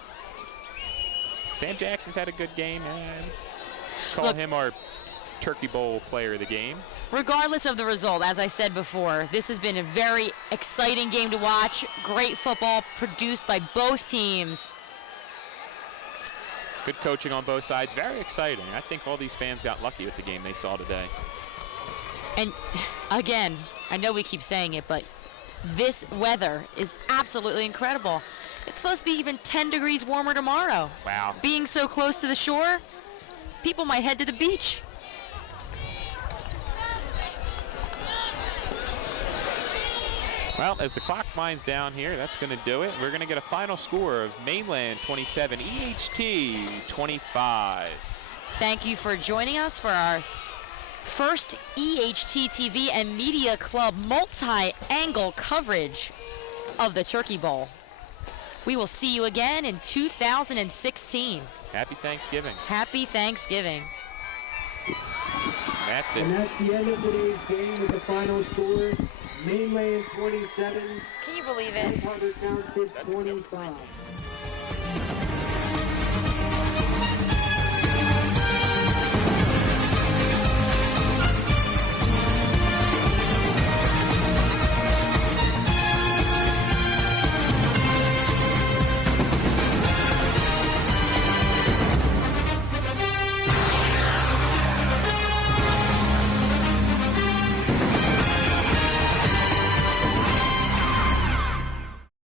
Sam Jackson's had a good game. Call him our Turkey Bowl player of the game. Regardless of the result, as I said before, this has been a very exciting game to watch. Great football produced by both teams. Good coaching on both sides. Very exciting. I think all these fans got lucky with the game they saw today. And again, I know we keep saying it, but this weather is absolutely incredible. It's supposed to be even 10 degrees warmer tomorrow. Wow. Being so close to the shore, people might head to the beach. Well, as the clock winds down here, that's going to do it. We're going to get a final score of Mainland 27, EHT 25. Thank you for joining us for our first EHT-TV and Media Club multi-angle coverage of the Turkey Bowl. We will see you again in 2016. Happy Thanksgiving. Happy Thanksgiving. That's it. And that's the end of today's game with the final score. Mainland 27, Can you believe it? Harbor Township 25.